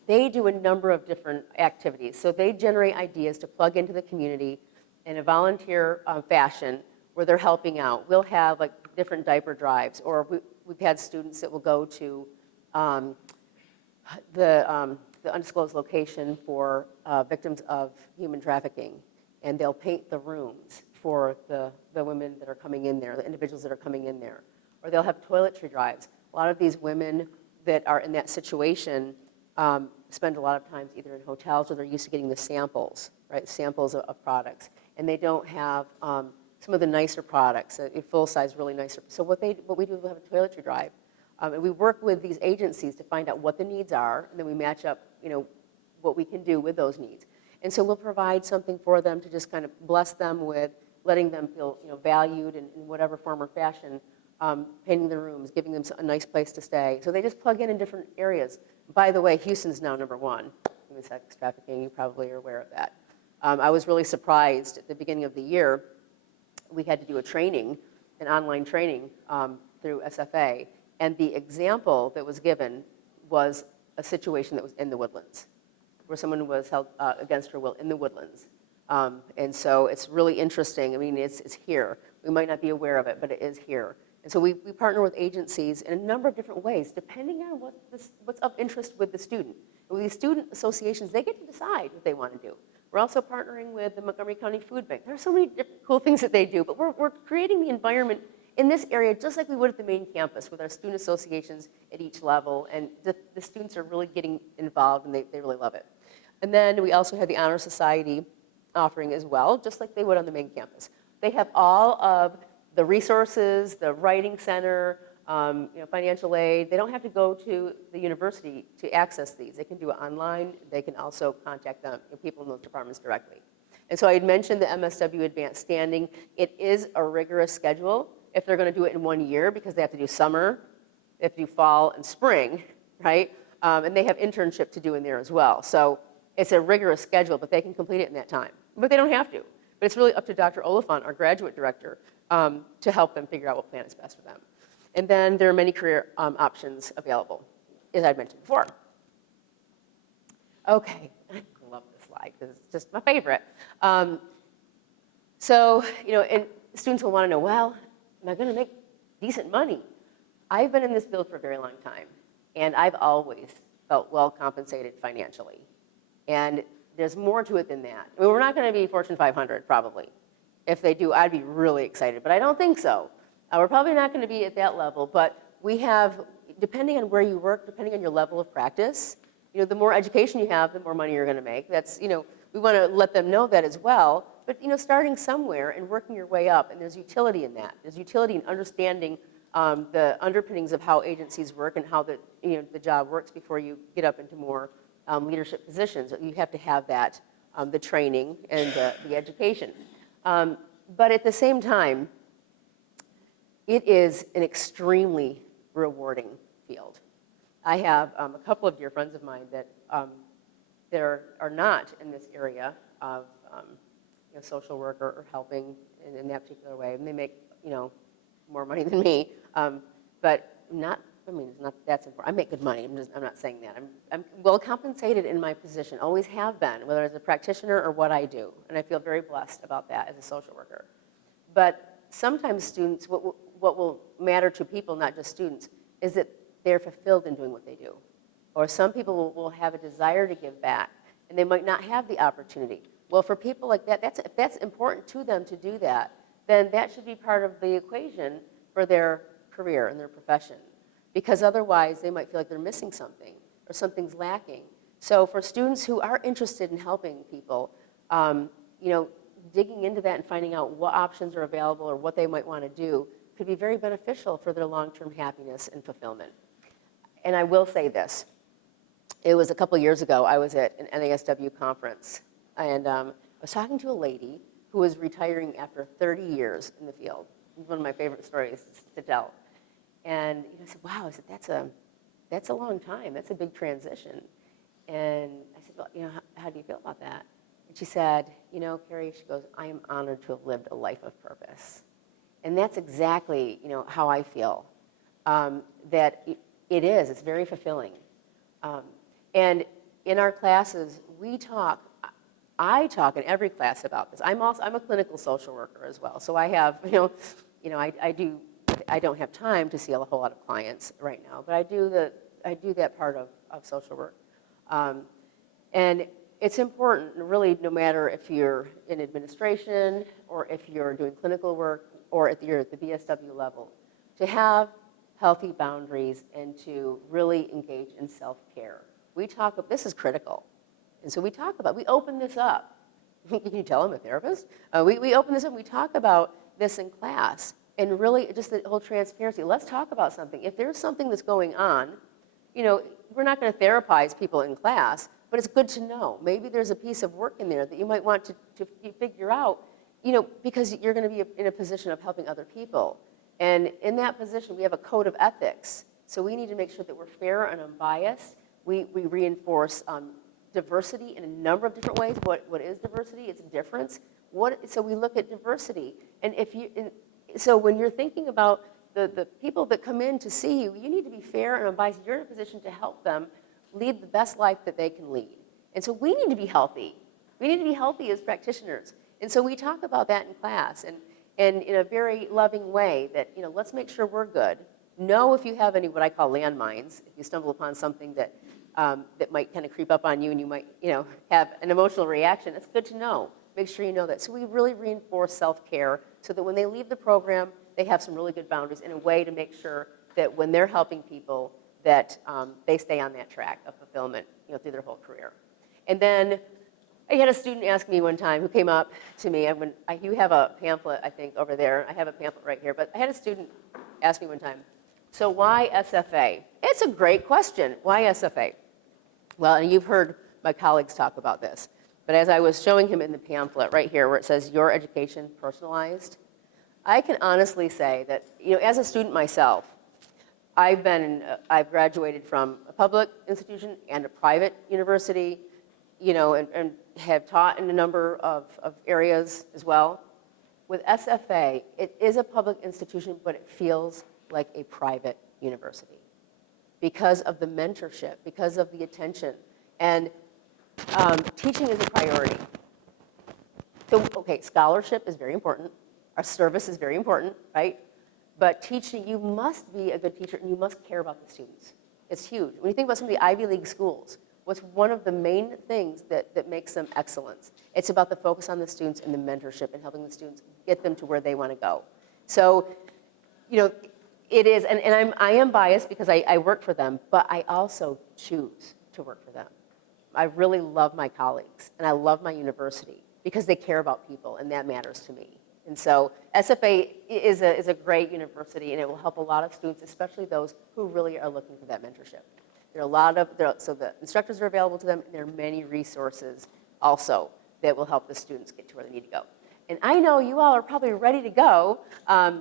They do a number of different activities. So they generate ideas to plug into the community in a volunteer fashion where they're helping out. We'll have like different diaper drives, or we've had students that will go to the undisclosed location for victims of human trafficking, and they'll paint the rooms for the women that are coming in there, the individuals that are coming in there. Or they'll have toiletry drives. A lot of these women that are in that situation spend a lot of times either in hotels or they're used to getting the samples, right? Samples of products. And they don't have some of the nicer products, full-size, really nicer. So what we do is we have a toiletry drive. And we work with these agencies to find out what the needs are, and then we match up, what we can do with those needs. And so we'll provide something for them to just kind of bless them with, letting them feel, valued in whatever form or fashion, painting the rooms, giving them a nice place to stay. So they just plug in different areas. By the way, Houston's now #1 in sex trafficking. You probably are aware of that. I was really surprised at the beginning of the year. We had to do a training, an online training through SFA, and the example that was given was a situation that was in the Woodlands, where someone was held against her will in the Woodlands. And so it's really interesting. I mean, it's here. We might not be aware of it, but it is here. And so we partner with agencies in a number of different ways, depending on what's of interest with the student. And with these student associations, they get to decide what they want to do. We're also partnering with the Montgomery County Food Bank. There are so many different cool things that they do, but we're creating the environment in this area just like we would at the main campus with our student associations at each level, and the students are really getting involved, and they really love it. And then we also have the Honor Society offering as well, just like they would on the main campus. They have all of the resources, the writing center, financial aid. They don't have to go to the university to access these. They can do it online. They can also contact them, people in those departments directly. And so I had mentioned the MSW Advanced Standing. It is a rigorous schedule if they're going to do it in 1 year, because they have to do summer, they have to do fall and spring, right? And they have internship to do in there as well. So it's a rigorous schedule, but they can complete it in that time. But they don't have to. But it's really up to Dr. Oliphant, our graduate director, to help them figure out what plan is best for them. And then there are many career options available, as I mentioned before. Okay, I love this slide because it's just my favorite. So, and students will want to know, well, am I going to make decent money? I've been in this field for a very long time, and I've always felt well compensated financially. And there's more to it than that. I mean, we're not going to be Fortune 500, probably. If they do, I'd be really excited, but I don't think so. We're probably not going to be at that level, but we have, depending on where you work, depending on your level of practice, the more education you have, the more money you're going to make. That's, we want to let them know that as well. But, starting somewhere and working your way up, and there's utility in that. There's utility in understanding the underpinnings of how agencies work and how the job works before you get up into more leadership positions. You have to have that, the training and the education. But at the same time, it is an extremely rewarding field. I have a couple of dear friends of mine that are not in this area of social work or helping in that particular way, and they make more money than me, but not. I mean, it's not that's important. I make good money. I'm not saying that. I'm well compensated in my position. Always have been, whether as a practitioner or what I do, and I feel very blessed about that as a social worker. But sometimes students, what will matter to people, not just students, is that they're fulfilled in doing what they do. Or some people will have a desire to give back, and they might not have the opportunity. Well, for people like that, if that's important to them to do that, then that should be part of the equation for their career and their profession. Because otherwise, they might feel like they're missing something or something's lacking. So for students who are interested in helping people, digging into that and finding out what options are available or what they might want to do could be very beneficial for their long-term happiness and fulfillment. And I will say this. It was a couple years ago, I was at an NASW conference, and I was talking to a lady who was retiring after 30 years in the field. It's one of my favorite stories to tell. And I said, wow, I said, that's a long time. That's a big transition. And I said, well, how do you feel about that? And she said, Carrie, she goes, I am honored to have lived a life of purpose. And that's exactly, how I feel, that it is. It's very fulfilling. And in our classes, I talk in every class about this. I'm a clinical social worker as well. So I have, I don't have time to see a whole lot of clients right now, but I do that part of social work. And it's important, really, no matter if you're in administration or if you're doing clinical work or if you're at the BSW level, to have healthy boundaries and to really engage in self-care. This is critical. And so we open this up. Can you tell I'm a therapist? We open this up, we talk about this in class. And really, just the whole transparency. Let's talk about something. If there's something that's going on, we're not going to therapize people in class, but it's good to know. Maybe there's a piece of work in there that you might want to figure out, because you're going to be in a position of helping other people. And in that position, we have a code of ethics. So we need to make sure that we're fair and unbiased. We reinforce diversity in a number of different ways. What is diversity? It's difference. So we look at diversity. And so when you're thinking about the people that come in to see you, you need to be fair and unbiased. You're in a position to help them lead the best life that they can lead. And so we need to be healthy. We need to be healthy as practitioners. And so we talk about that in class and in a very loving way that, let's make sure we're good. Know if you have any what I call landmines, if you stumble upon something that might kind of creep up on you and you might, have an emotional reaction, it's good to know. Make sure you know that. So we really reinforce self-care so that when they leave the program, they have some really good boundaries in a way to make sure that when they're helping people, that they stay on that track of fulfillment, through their whole career. And then I had a student ask me one time who came up to me, and you have a pamphlet, I think, over there. I have a pamphlet right here, but I had a student ask me one time, so why SFA? It's a great question. Why SFA? Well, and you've heard my colleagues talk about this, but as I was showing him in the pamphlet right here where it says your education personalized, I can honestly say that, as a student myself, I've graduated from a public institution and a private university, and have taught in a number of areas as well. With SFA, it is a public institution, but it feels like a private university because of the mentorship, because of the attention, and teaching is a priority. So, okay, scholarship is very important. Our service is very important, right? But teaching, you must be a good teacher and you must care about the students. It's huge. When you think about some of the Ivy League schools, what's one of the main things that makes them excellence? It's about the focus on the students and the mentorship and helping the students get them to where they want to go. So, it is, and I am biased because I work for them, but I also choose to work for them. I really love my colleagues and I love my university because they care about people and that matters to me. And so SFA is a great university and it will help a lot of students, especially those who really are looking for that mentorship. So the instructors are available to them and there are many resources also that will help the students get to where they need to go. And I know you all are probably ready to go.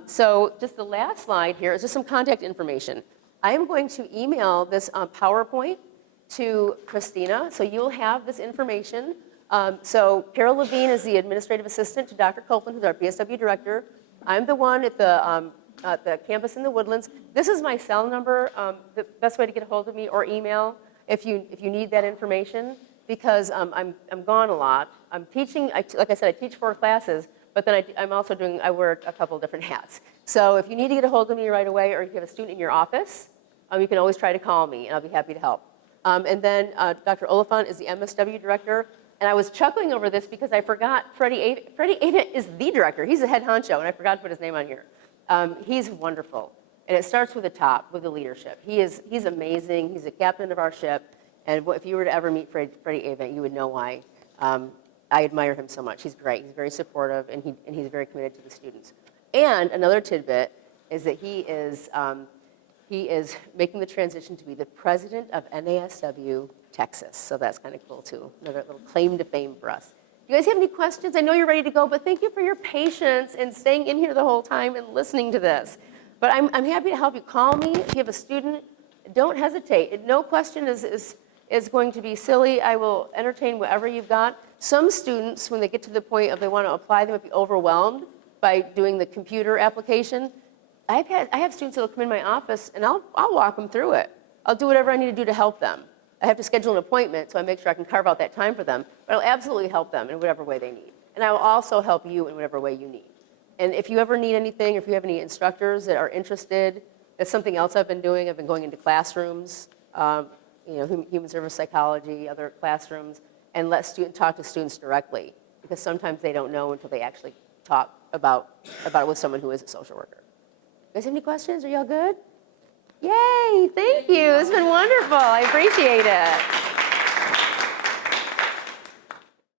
So just the last slide here is just some contact information. I am going to email this PowerPoint to Christina, so you'll have this information. So Carol Levine is the administrative assistant to Dr. Copeland, who's our BSW director. I'm the one at the campus in the Woodlands. This is my cell number, the best way to get a hold of me, or email if you need that information, because I'm gone a lot. I'm teaching, like I said, I teach 4 classes, But then I wear a couple of different hats. So if you need to get a hold of me right away, or if you have a student in your office, you can always try to call me, and I'll be happy to help. And then Dr. Oliphant is the Msw Director. And I was chuckling over this because I forgot Freddie Avent is the director. He's the head honcho, and I forgot to put his name on here. He's wonderful. And it starts with the top, with the leadership. He's amazing. He's the captain of our ship. And if you were to ever meet Freddie Avent, you would know why. I admire him so much. He's great. He's very supportive, and he's very committed to the students. And another tidbit is that he is making the transition to be the president of NASW Texas. So that's kind of cool, too. Another little claim to fame for us. You guys have any questions? I know you're ready to go, but thank you for your patience and staying in here the whole time and listening to this. But I'm happy to help you. Call me if you have a student. Don't hesitate. No question is going to be silly. I will entertain whatever you've got. Some students, when they get to the point of they want to apply, they might be overwhelmed by doing the computer application. I have students that will come in my office, and I'll walk them through it. I'll do whatever I need to do to help them. I have to schedule an appointment, so I make sure I can carve out that time for them, but I'll absolutely help them in whatever way they need. And I will also help you in whatever way you need. And if you ever need anything, if you have any instructors that are interested, that's something else I've been doing. I've been going into classrooms, human service psychology, other classrooms, and talk to students directly, because sometimes they don't know until they actually talk about it with someone who is a social worker. You guys have any questions? Are y'all good? Yay, thank you. It's been wonderful. I appreciate it.